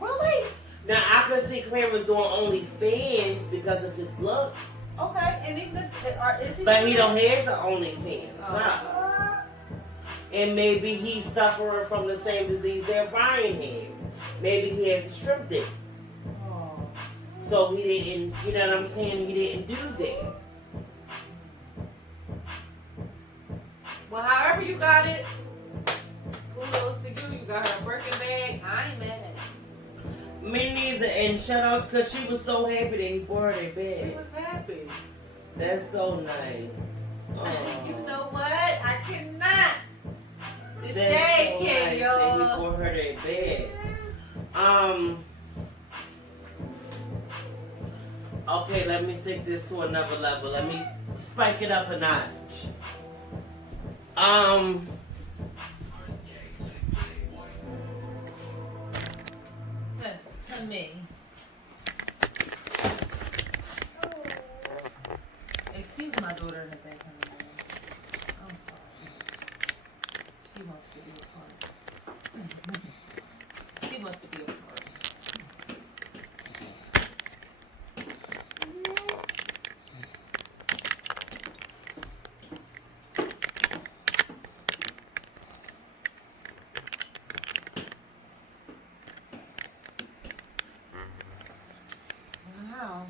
Really? Now I could see Clarence doing OnlyFans because of his looks. Okay, and even if is he? But he don't have the OnlyFans. Oh. No. And maybe he's suffering from the same disease that Ryan has. Maybe he has a strip dick. Oh. So he didn't, you know what I'm saying? He didn't do that. Well, however you got it, kudos to you. You got her Birkin bag. I ain't mad at it. Me neither. And shout outs because she was so happy that he bought her She bed. was happy. That's so nice. Oh. You know what? I cannot. This That's day so can, nice that he y'all. bought her that bed. Okay, let me take this to another level. Let me spike it up a notch. That's to me. Excuse my daughter in the background. I'm sorry. She wants to be a part. She wants to be a part. Wow.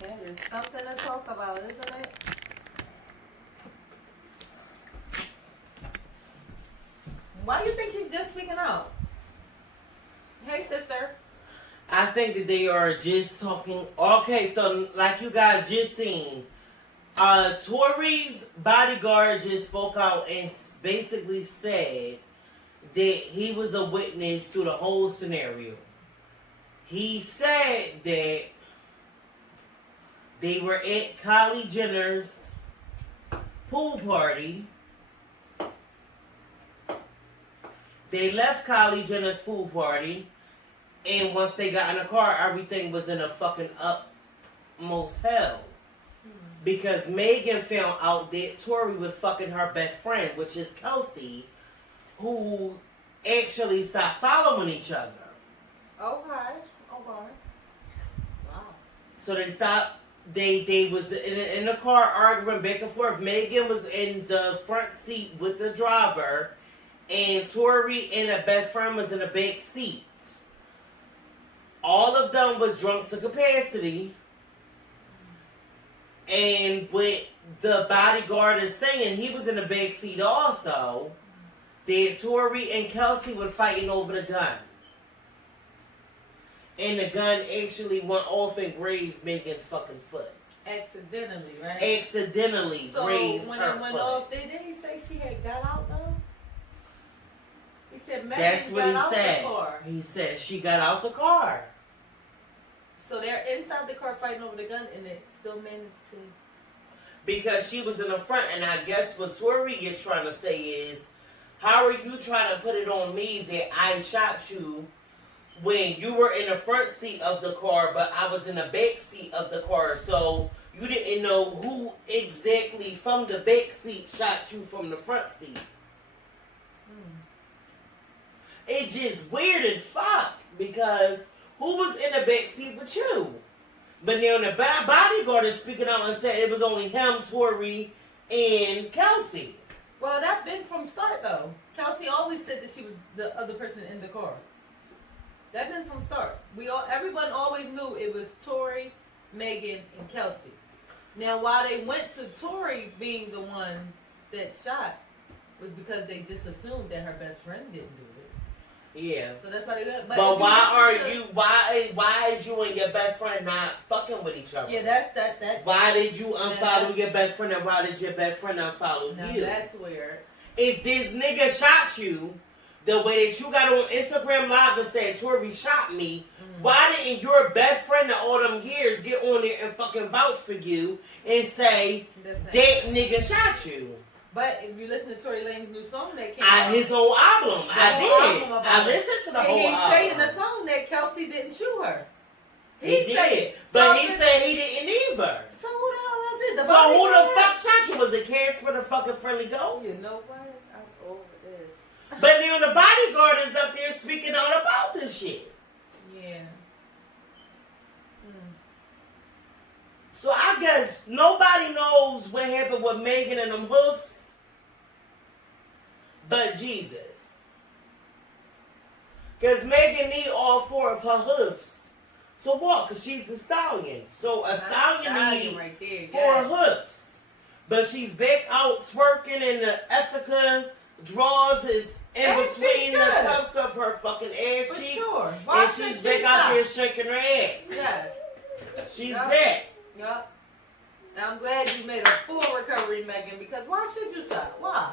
That is something to talk about, isn't it? Why do you think he's just speaking out? Hey, sister. I think that they are just talking. Okay, so like you guys just seen, Tory's bodyguard just spoke out and basically said that he was a witness to the whole scenario. He said that they were at Kylie Jenner's pool party. They left Kylie Jenner's pool party, and once they got in the car, everything was in a fucking utmost hell. Because Megan found out that Tory was fucking her best friend, which is Kelsey, who actually stopped following each other. Okay. Wow. So they stopped. They was in the car arguing back and forth. Megan was in the front seat with the driver, and Tory and her best friend was in the back seat. All of them was drunk to capacity. And what the bodyguard is saying, he was in the back seat also, that Tory and Kelsey were fighting over the gun. And the gun actually went off and grazed Megan's fucking foot. Accidentally, right? Accidentally grazed when her it went foot. off, did he say she had got out though? He said Megan That's what got he out said. the car. He said she got out the car. So they're inside the car fighting over the gun, and it still managed to. Because she was in the front, and I guess what Tory is trying to say is, how are you trying to put it on me that I shot you when you were in the front seat of the car, but I was in the back seat of the car, so you didn't know who exactly from the back seat shot you from the front seat. It's just weird as fuck, because who was in the back seat with you? But now the bodyguard is speaking out and said it was only him, Tory, and Kelsey. Well, that been from start though. Kelsey always said that she was the other person in the car. That been from start. Everyone always knew it was Tory, Megan, and Kelsey. Now, why they went to Tory being the one that shot was because they just assumed that her best friend didn't do it. Yeah. So that's why they went. But why is you and your best friend not fucking with each other? Yeah, that's that. Why did you unfollow your best friend, and why did your best friend unfollow you? That's weird. If this nigga shot you, the way that you got on Instagram Live and said, Tory shot me, why didn't your best friend of all them years get on there and fucking vouch for you and say, that nigga shot you? But if you listen to Tory Lane's new song that came out. His whole album. I listened to the whole album. He's saying the song that Kelsey didn't shoot her. He did. But he said he didn't either. So who the hell was it? So who the fuck shot you? Was it Casper the fucking friendly ghost? You know what? I'm over this. But now the bodyguard is up there speaking out about this shit. Yeah. So I guess nobody knows what happened with Megan and them hoofs but Jesus. Because Megan need all four of her hoofs to walk, because she's the stallion. So a stallion needs right four hoofs. But she's back out twerking, and the Ethica drawers is in between the cuffs of her fucking ass cheeks. Sure. And she's back out there shaking her ass. Yes. She's back. Yup. Now I'm glad you made a full recovery, Megan, because why should you stop? Why?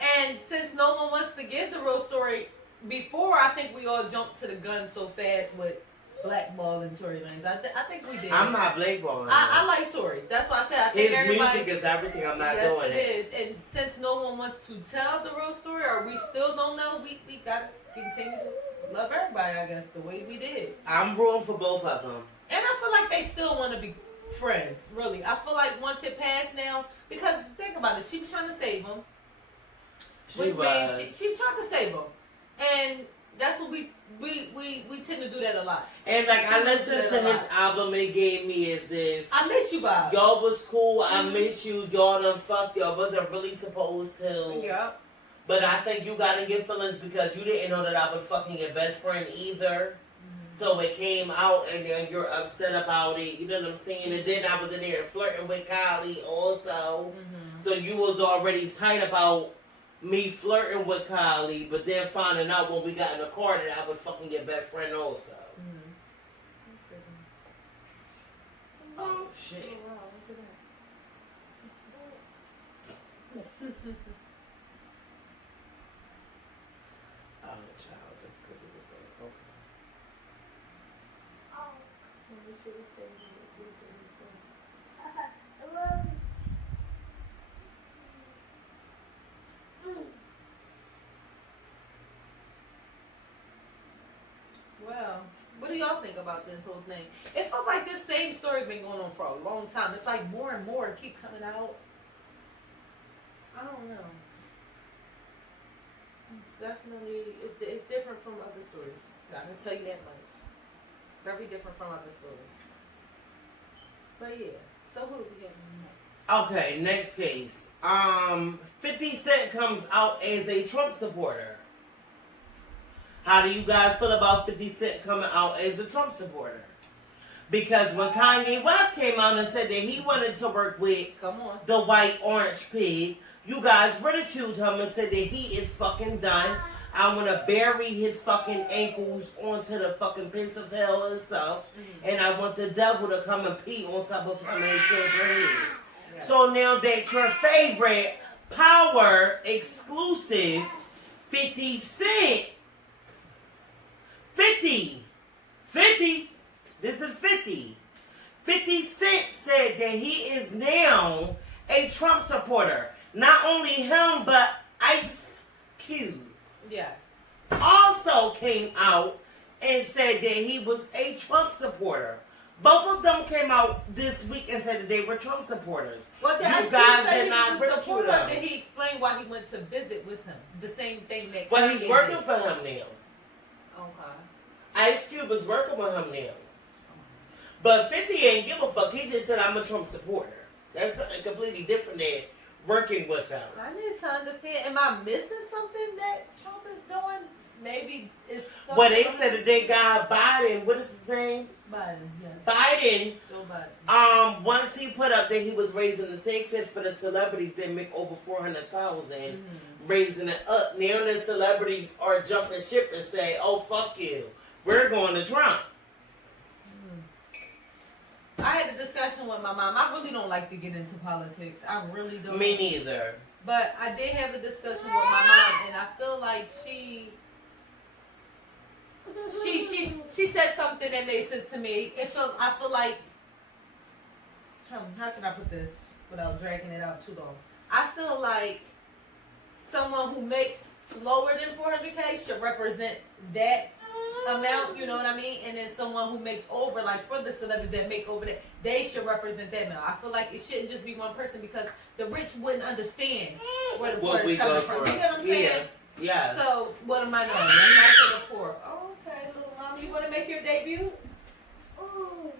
And since no one wants to give the real story, before I think we all jumped to the gun so fast with blackballing Tory Lanez. I think we did. I'm not blackballing. I like Tory. That's why I said I think His everybody. music is everything. I'm not yes, doing it is. And since no one wants to tell the real story, or we still don't know, we gotta continue to love everybody. I guess the way we did. I'm rooting for both of them. And I feel like they still want to be friends. Really, I feel like once it passed now, because think about it, she was trying to save him. She Which was. means she was trying to save him, and that's what we tend to do that a lot. And like I listened to his album, it gave me as if I miss you, Bob. y'all was cool. I miss you. Y'all done fucked. Y'all wasn't really supposed to. Yeah. But I think you got in your feelings because you didn't know that I was fucking your best friend either. So it came out and then you're upset about it. You know what I'm saying? And then I was in there flirting with Kylie also. So you was already tight about me flirting with Kylie, but then finding out when we got in the car that I was fucking your best friend also. Oh shit. Oh, wow, look at that. Oh child, that's because it was like, okay. Well, what do y'all think about this whole thing? It feels like this same story been going on for a long time. It's like more and more keep coming out. I don't know. It's definitely it's different from other stories. I can tell you that much. Very different from other stories. But yeah. So who do we have next? Okay, next case. 50 Cent comes out as a Trump supporter. How do you guys feel about 50 Cent coming out as a Trump supporter? Because when Kanye West came out and said that he wanted to work with the white orange pig, you guys ridiculed him and said that he is fucking done. I want to bury his fucking ankles onto the fucking pits of hell and stuff. And I want the devil to come and pee on top of him and his children. Yeah. So now that your favorite power exclusive 50 Cent 50, this is 50. 50 Cent said that he is now a Trump supporter. Not only him, but Ice Cube. Yeah. Also came out and said that he was a Trump supporter. Both of them came out this week and said that they were Trump supporters. Well, you guys did not ridicule them. Did he explain why he went to visit with him? The same thing that. Well, he's working for him now. Okay. Ice Cube is working with him now. But 50 ain't give a fuck. He just said, I'm a Trump supporter. That's something completely different than working with him. I need to understand. Am I missing something that Trump is doing? Maybe it's something. Well, they said that they got Biden. What is his name? Biden, yeah. Biden. Joe Biden. Once he put up that he was raising the taxes for the celebrities that make over 400,000, raising it up. Now the celebrities are jumping ship and say, "Oh fuck you, we're going to Trump." I had a discussion with my mom. I really don't like to get into politics. I really don't. Me neither. But I did have a discussion with my mom, and I feel like she said something that made sense to me. I feel like, how can I put this without dragging it out too long? I feel like someone who makes lower than 400K should represent that amount, you know what I mean? And then someone who makes over, like for the celebrities that make over that, they should represent that amount. I feel like it shouldn't just be one person because the rich wouldn't understand where the poor is coming from. You know what I'm saying? Yeah. So, what am I doing? I'm not for the poor. Okay, little mama, you want to make your debut?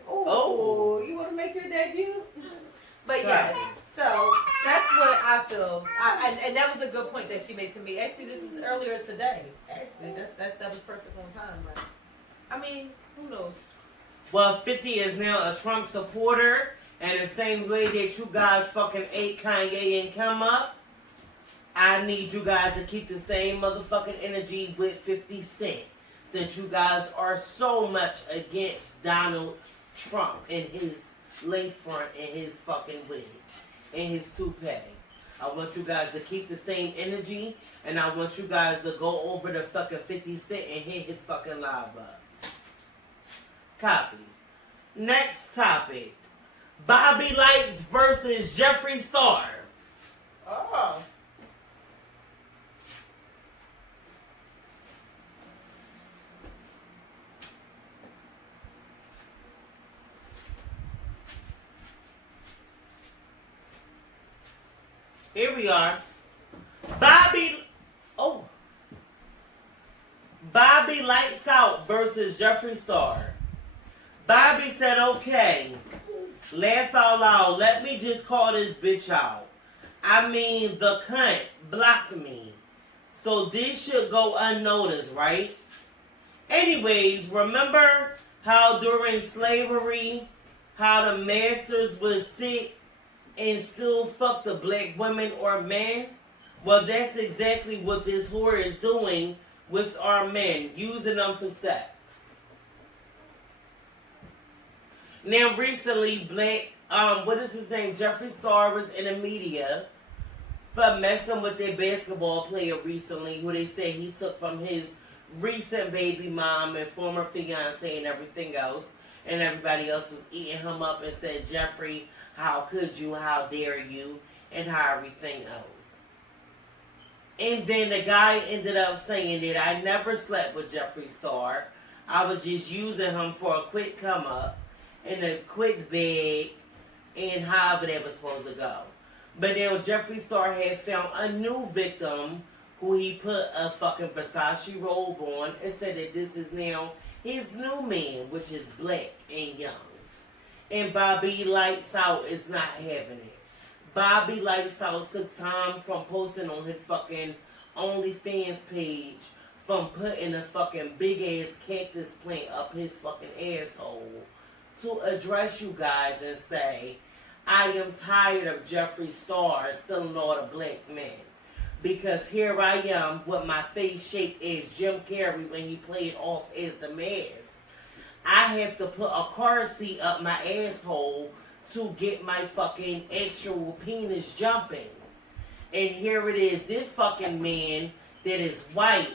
Oh, you want to make your debut? But yeah, so that's what I feel. And that was a good point that she made to me. Actually, this was earlier today. Actually, that was perfect on time. But I mean, who knows? Well, 50 is now a Trump supporter, and the same way that you guys fucking ate Kanye and come up, I need you guys to keep the same motherfucking energy with 50 Cent. Since you guys are so much against Donald Trump and his lace front and his fucking wig and his toupee. I want you guys to keep the same energy, and I want you guys to go over to fucking 50 Cent and hit his fucking live up. Copy. Next topic. Bobby Lights versus Jeffree Star. Oh. Here we are. Bobby Lights Out versus Jeffree Star. Bobby said, okay, laugh out loud. Let me just call this bitch out. I mean, the cunt blocked me. So this should go unnoticed, right? Anyways, remember how during slavery, how the masters would sit and still fuck the black women or men? Well, that's exactly what this whore is doing with our men, using them for sex. Now, recently, what is his name? Jeffree Star was in the media for messing with their basketball player recently, who they say he took from his recent baby mom and former fiance and everything else. And everybody else was eating him up and said, Jeffree, how could you? How dare you? And how everything else. And then the guy ended up saying that I never slept with Jeffree Star. I was just using him for a quick come up and a quick bag and however that was supposed to go. But now Jeffree Star had found a new victim who he put a fucking Versace robe on and said that this is now his new man, which is black and young. And Bobby Lights Out is not having it. Bobby Lights Out took time from posting on his fucking OnlyFans page, from putting a fucking big ass cactus plant up his fucking asshole, to address you guys and say, I am tired of Jeffree Star stealing all the black men. Because here I am with my face shaped as Jim Carrey when he played off as the mask. I have to put a car seat up my asshole to get my fucking actual penis jumping. And here it is, this fucking man that is white,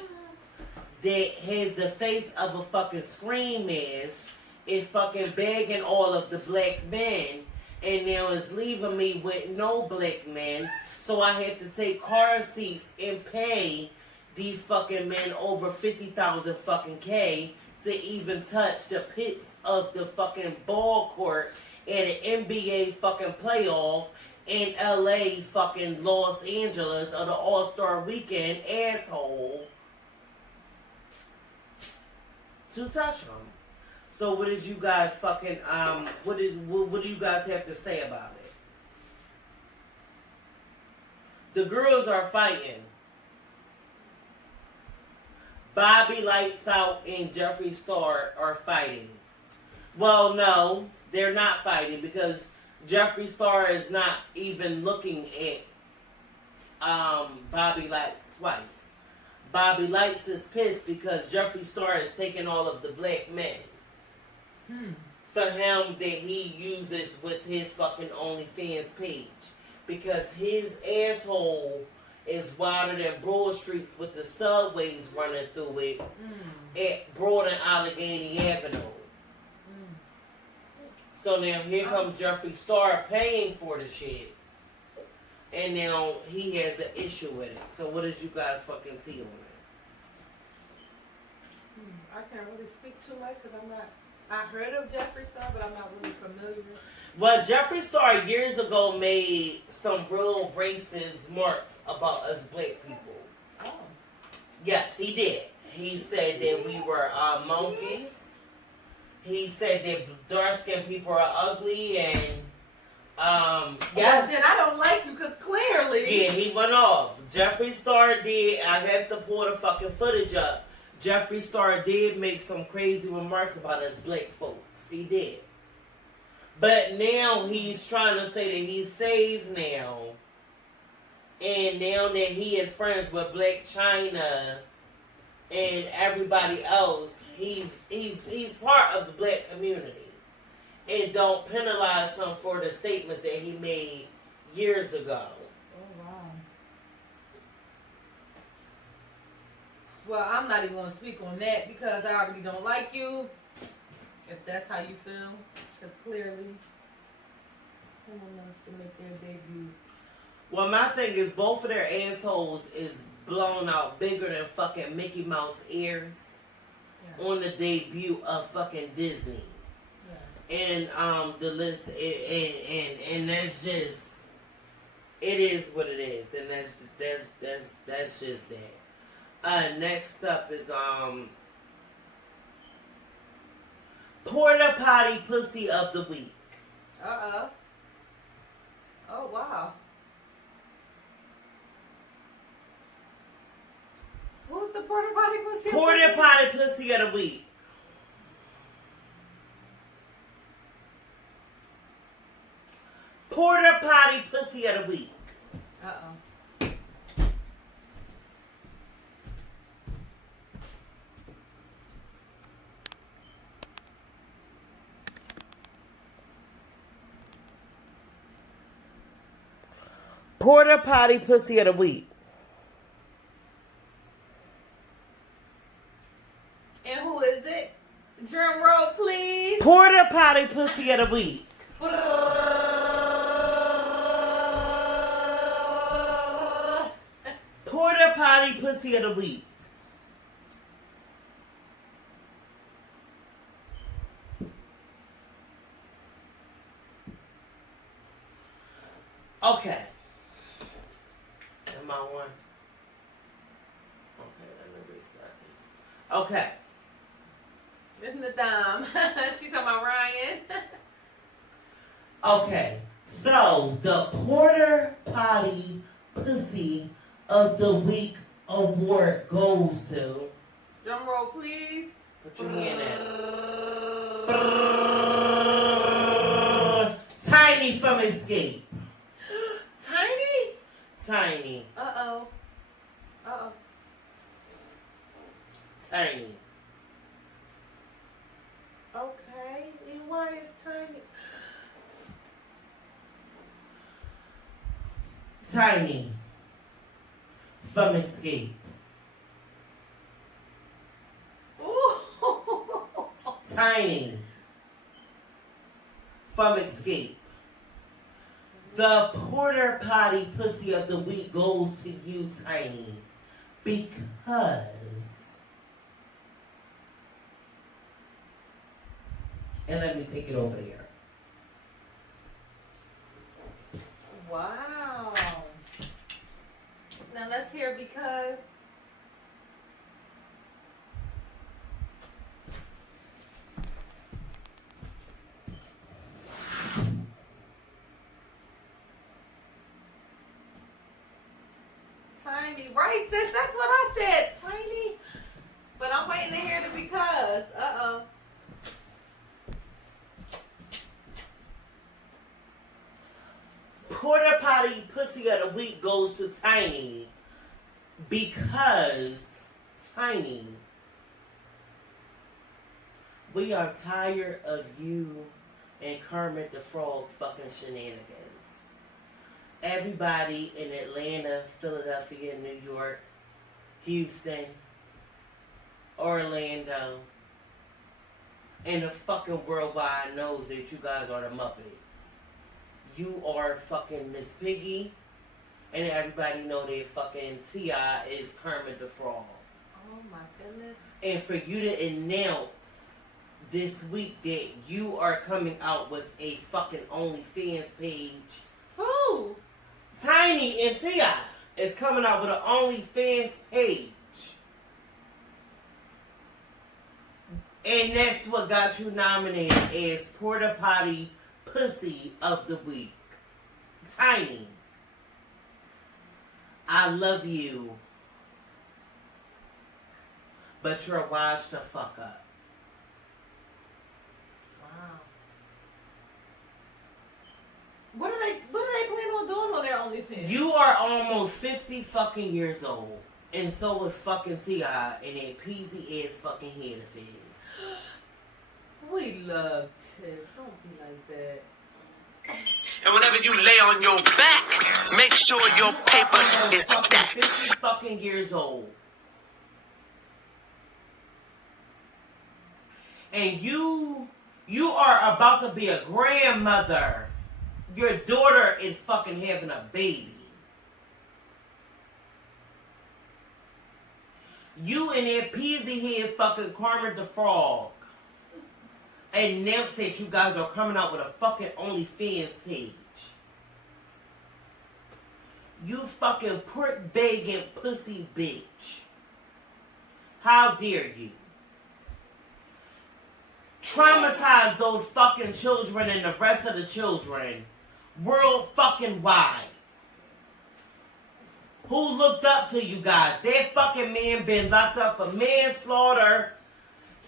that has the face of a fucking scream mask, is fucking begging all of the black men, and now is leaving me with no black men, so I have to take car seats and pay these fucking men over 50,000 fucking K to even touch the pits of the fucking ball court at an NBA fucking playoff in LA fucking Los Angeles or the All-Star Weekend, asshole, to touch them. So what did you guys fucking, what do you guys have to say about it? The girls are fighting. Bobby Lights Out and Jeffree Star are fighting. Well, no, they're not fighting because Jeffree Star is not even looking at Bobby Lights twice. Bobby Lights is pissed because Jeffree Star is taking all of the black men. For him that he uses with his fucking OnlyFans page. Because his asshole is wider than Broad Streets with the subways running through it at Broad and Allegheny Avenue. So now here comes Jeffree Star paying for the shit. And now he has an issue with it. So what did you guys fucking see on it? I can't really speak too much because I'm not. I heard of Jeffree Star, but I'm not really familiar. Well, Jeffree Star years ago made some real racist marks about us black people. Oh. Yes, he did. He said that we were monkeys. He said that dark-skinned people are ugly and yes. Well, then I don't like you because clearly. Yeah, he went off. Jeffree Star did. I have to pull the fucking footage up. Jeffree Star did make some crazy remarks about us black folks. He did. But now he's trying to say that he's saved now. And now that he is friends with Black China and everybody else, he's part of the black community. And don't penalize him for the statements that he made years ago. Oh, wow. Well, I'm not even going to speak on that because I already don't like you. If that's how you feel, because clearly someone wants to make their debut. Well, my thing is both of their assholes is blown out bigger than fucking Mickey Mouse ears on the debut of fucking Disney. Yeah. And the list and that's just it is what it is, and that's just that. Next up is Porta Potty Pussy of the Week. Oh wow. Who's the porta potty pussy? Porta Potty Pussy of the Week. Porta Potty Pussy of the Week. Uh-oh. Porta Potty Pussy of the Week. And who is it? Drum roll, please. Porta Potty Pussy of the Week. Porta Potty Pussy of the Week. Okay. Am I one? Okay, let me restart this. Okay. It's Nadam. She's talking about Ryan. Okay. So, the Porta Potty Pussy of the Week award goes to... Drum roll, please. Put your hand in. Tiny from Escape. Tiny? Tiny. Uh-oh. Tiny. Okay. And why is Tiny? Tiny from Escape. Ooh. Tiny from Escape. The Porta Potty Pussy of the Week goes to you, Tiny, because... And let me take it over there. Wow. Now let's hear because. Tiny, right, sis? That's what I said. Tiny. But I'm waiting to hear the because. Uh-oh. Porta Potty Pussy of the Week goes to Tiny because Tiny, we are tired of you and Kermit the Frog fucking shenanigans. Everybody in Atlanta, Philadelphia, New York, Houston, Orlando, and the fucking worldwide knows that you guys are the Muppets. You are fucking Miss Piggy, and everybody know that fucking T.I. is Kermit the Frog. Oh my goodness. And for you to announce this week that you are coming out with a fucking OnlyFans page. Who? Tiny and T.I. is coming out with an OnlyFans page. And that's what got you nominated as Porta Potty Pussy of the Week. Tiny, I love you, but you're washed the fuck up. Wow. What do they plan on doing on their OnlyFans? You are almost 50 fucking years old, and so is fucking T.I. and that peasy ass fucking head of his. We love Tiff. Don't be like that. And whenever you lay on your back, make sure your paper is stacked. 50 fucking years old. And you You are about to be a grandmother. Your daughter is fucking having a baby. You and that peasy head fucking Carmen the Frog announced that you guys are coming out with a fucking OnlyFans page. You fucking pork begging pussy bitch. How dare you? Traumatize those fucking children and the rest of the children world fucking wide. Who looked up to you guys? That fucking man been locked up for manslaughter,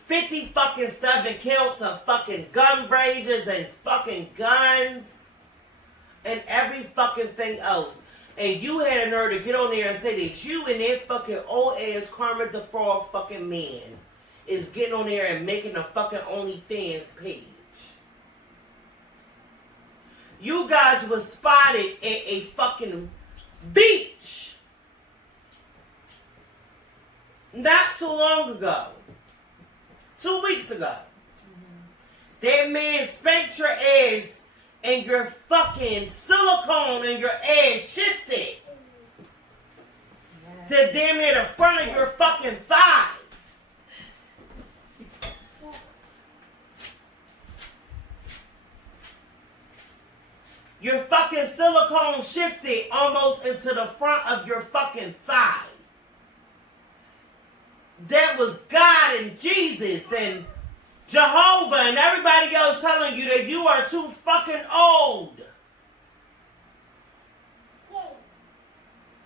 50 fucking 7 counts of fucking gun rages and fucking guns, and every fucking thing else. And you had a nerve to get on there and say that you and that fucking old ass Carmen the Frog fucking man is getting on there and making a fucking OnlyFans page. You guys was spotted at a fucking beach not too long ago. 2 weeks ago. That man spanked your ass and your fucking silicone and your ass shifted to damn near the front of your fucking thigh. Your fucking silicone shifted almost into the front of your fucking thigh. That was God and Jesus and Jehovah and everybody else telling you that you are too fucking old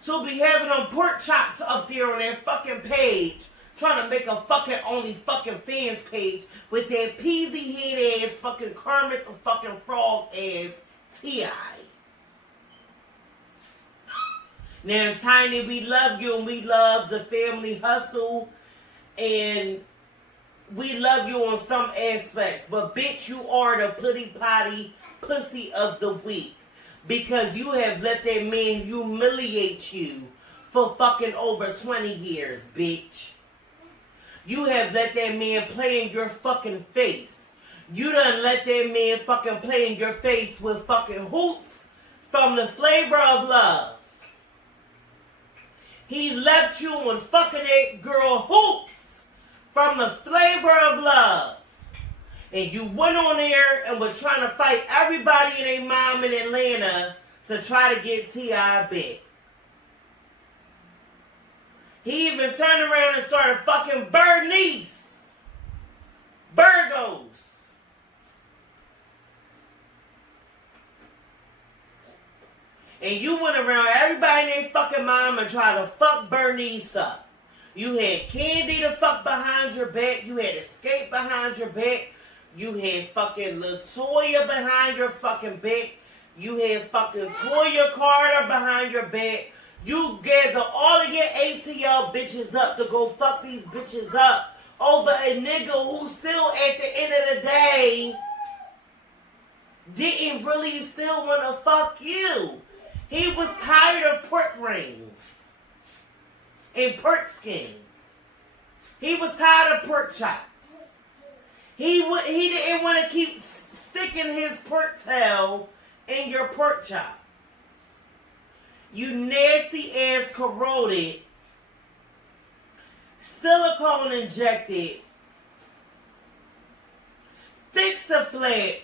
to be having them pork chops up there on that fucking page, trying to make a fucking OnlyFans page with that peasy head ass fucking Kermit the fucking Frog ass T.I. Now, Tiny, we love you and we love the family hustle and we love you on some aspects, but bitch, you are the putty potty pussy of the week because you have let that man humiliate you for fucking over 20 years, bitch. You have let that man play in your fucking face. You done let that man fucking play in your face with fucking hoops from the Flavor of Love. He left you on fucking that girl hoops from the Flavor of Love. And you went on there and was trying to fight everybody and their mom in Atlanta to try to get T.I. back. He even turned around and started fucking Bernice. Burgos. And you went around everybody and their fucking mom and tried to fuck Bernice up. You had Candy to fuck behind your back. You had Escape behind your back. You had fucking LaToya behind your fucking back. You had fucking Toya Carter behind your back. You gather all of your ATL bitches up to go fuck these bitches up over a nigga who still at the end of the day didn't really still want to fuck you. He was tired of pork rings and pork skins. He was tired of pork chops. He didn't want to keep sticking his pork tail in your pork chop. You nasty ass corroded, silicone injected, fix-a-flat,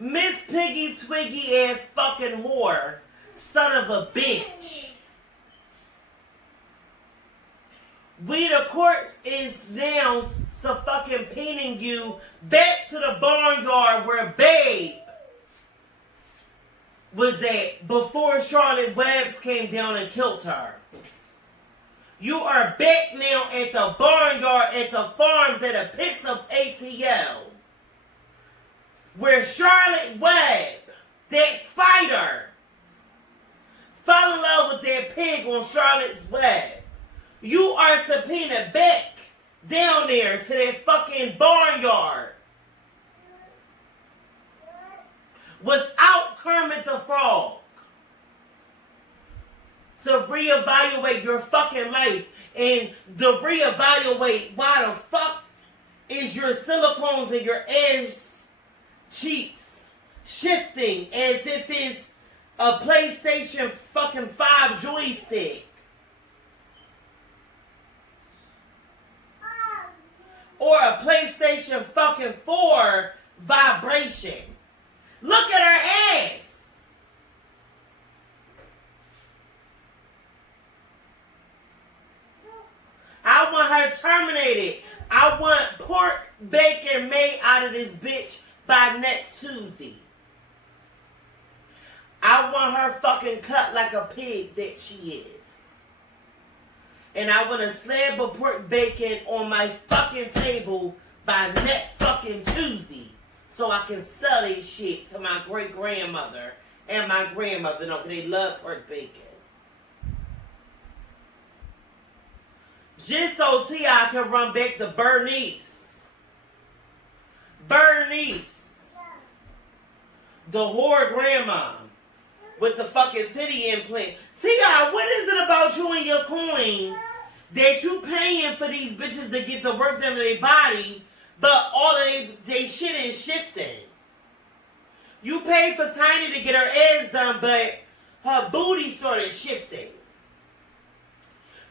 Miss Piggy Twiggy ass fucking whore. Son of a bitch. We the courts is now so fucking pinning you back to the barnyard where Babe was at before Charlotte Webbs came down and killed her. You are back now at the barnyard, at the farms, at the pits of ATL, where Charlotte Webb, that spider, fell in love with that pig on Charlotte's Web. You are subpoenaed back down there to that fucking barnyard without Kermit the Frog to reevaluate your fucking life and to reevaluate why the fuck is your silicones and your ass cheeks shifting as if it's a PlayStation fucking 5 joystick. Or a PlayStation fucking 4 vibration. Look at her ass. I want her terminated. I want pork bacon made out of this bitch by next Tuesday. I want her fucking cut like a pig that she is. And I want a slab of pork bacon on my fucking table by next fucking Tuesday. So I can sell this shit to my great-grandmother and my grandmother. No, they love pork bacon. Just so T.I. can run back to Bernice. Bernice. The whore grandma. With the fucking city implant. T.I., what is it about you and your coin that you paying for these bitches to get the work done to their body, but all of they shit is shifting? You paid for Tiny to get her ass done, but her booty started shifting.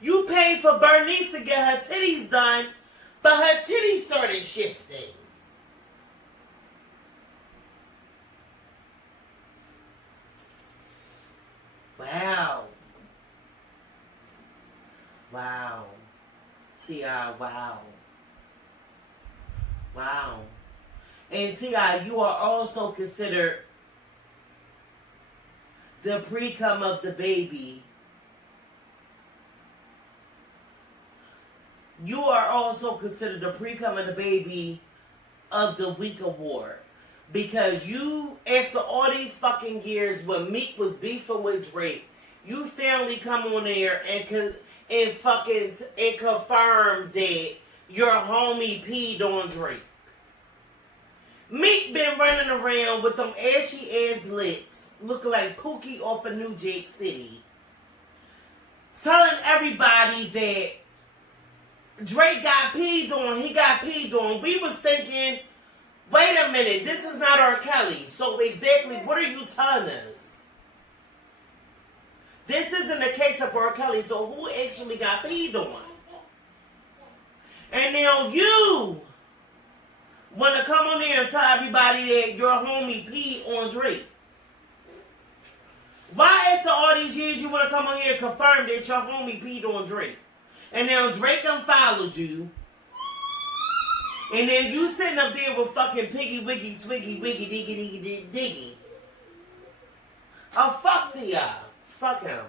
You paid for Bernice to get her titties done, but her titties started shifting. Wow. Wow. T.I., wow. Wow. And T.I., you are also considered the pre-cum of the baby. You are also considered the pre-cum of the baby of the week award. Because you, after all these fucking years when Meek was beefing with Drake, you finally come on there and confirm that your homie peed on Drake. Meek been running around with them ashy ass lips, looking like Pookie off of New Jack City, telling everybody that Drake got peed on, he got peed on. We was thinking, wait a minute, this is not R. Kelly. So exactly, what are you telling us? This isn't a case of R. Kelly, so who actually got peed on? And now you want to come on there and tell everybody that your homie peed on Drake. Why after all these years you want to come on here and confirm that your homie peed on Drake? And now Drake unfollowed you. And then you sitting up there with fucking Piggy Wiggy Twiggy Wiggy Diggy Diggy Diggy. Oh, fuck T.I. Fuck him.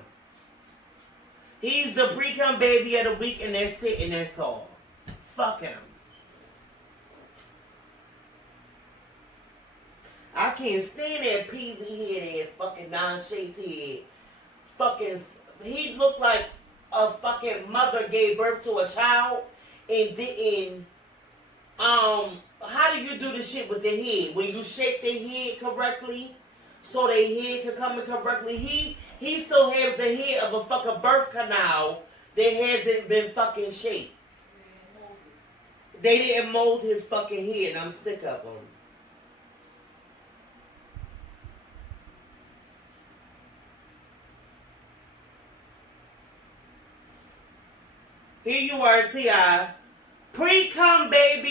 He's the pre-cum baby of the week and that's it and that's all. Fuck him. I can't stand that peasy head ass fucking non-shaped head. Fucking, he looked like a fucking mother gave birth to a child and didn't. How do you do the shit with the head? When you shape the head correctly, so their head can come in correctly. He still has the head of a fucking birth canal that hasn't been fucking shaped. They didn't mold his fucking head, and I'm sick of them. Here you are, T.I. Pre-cum baby.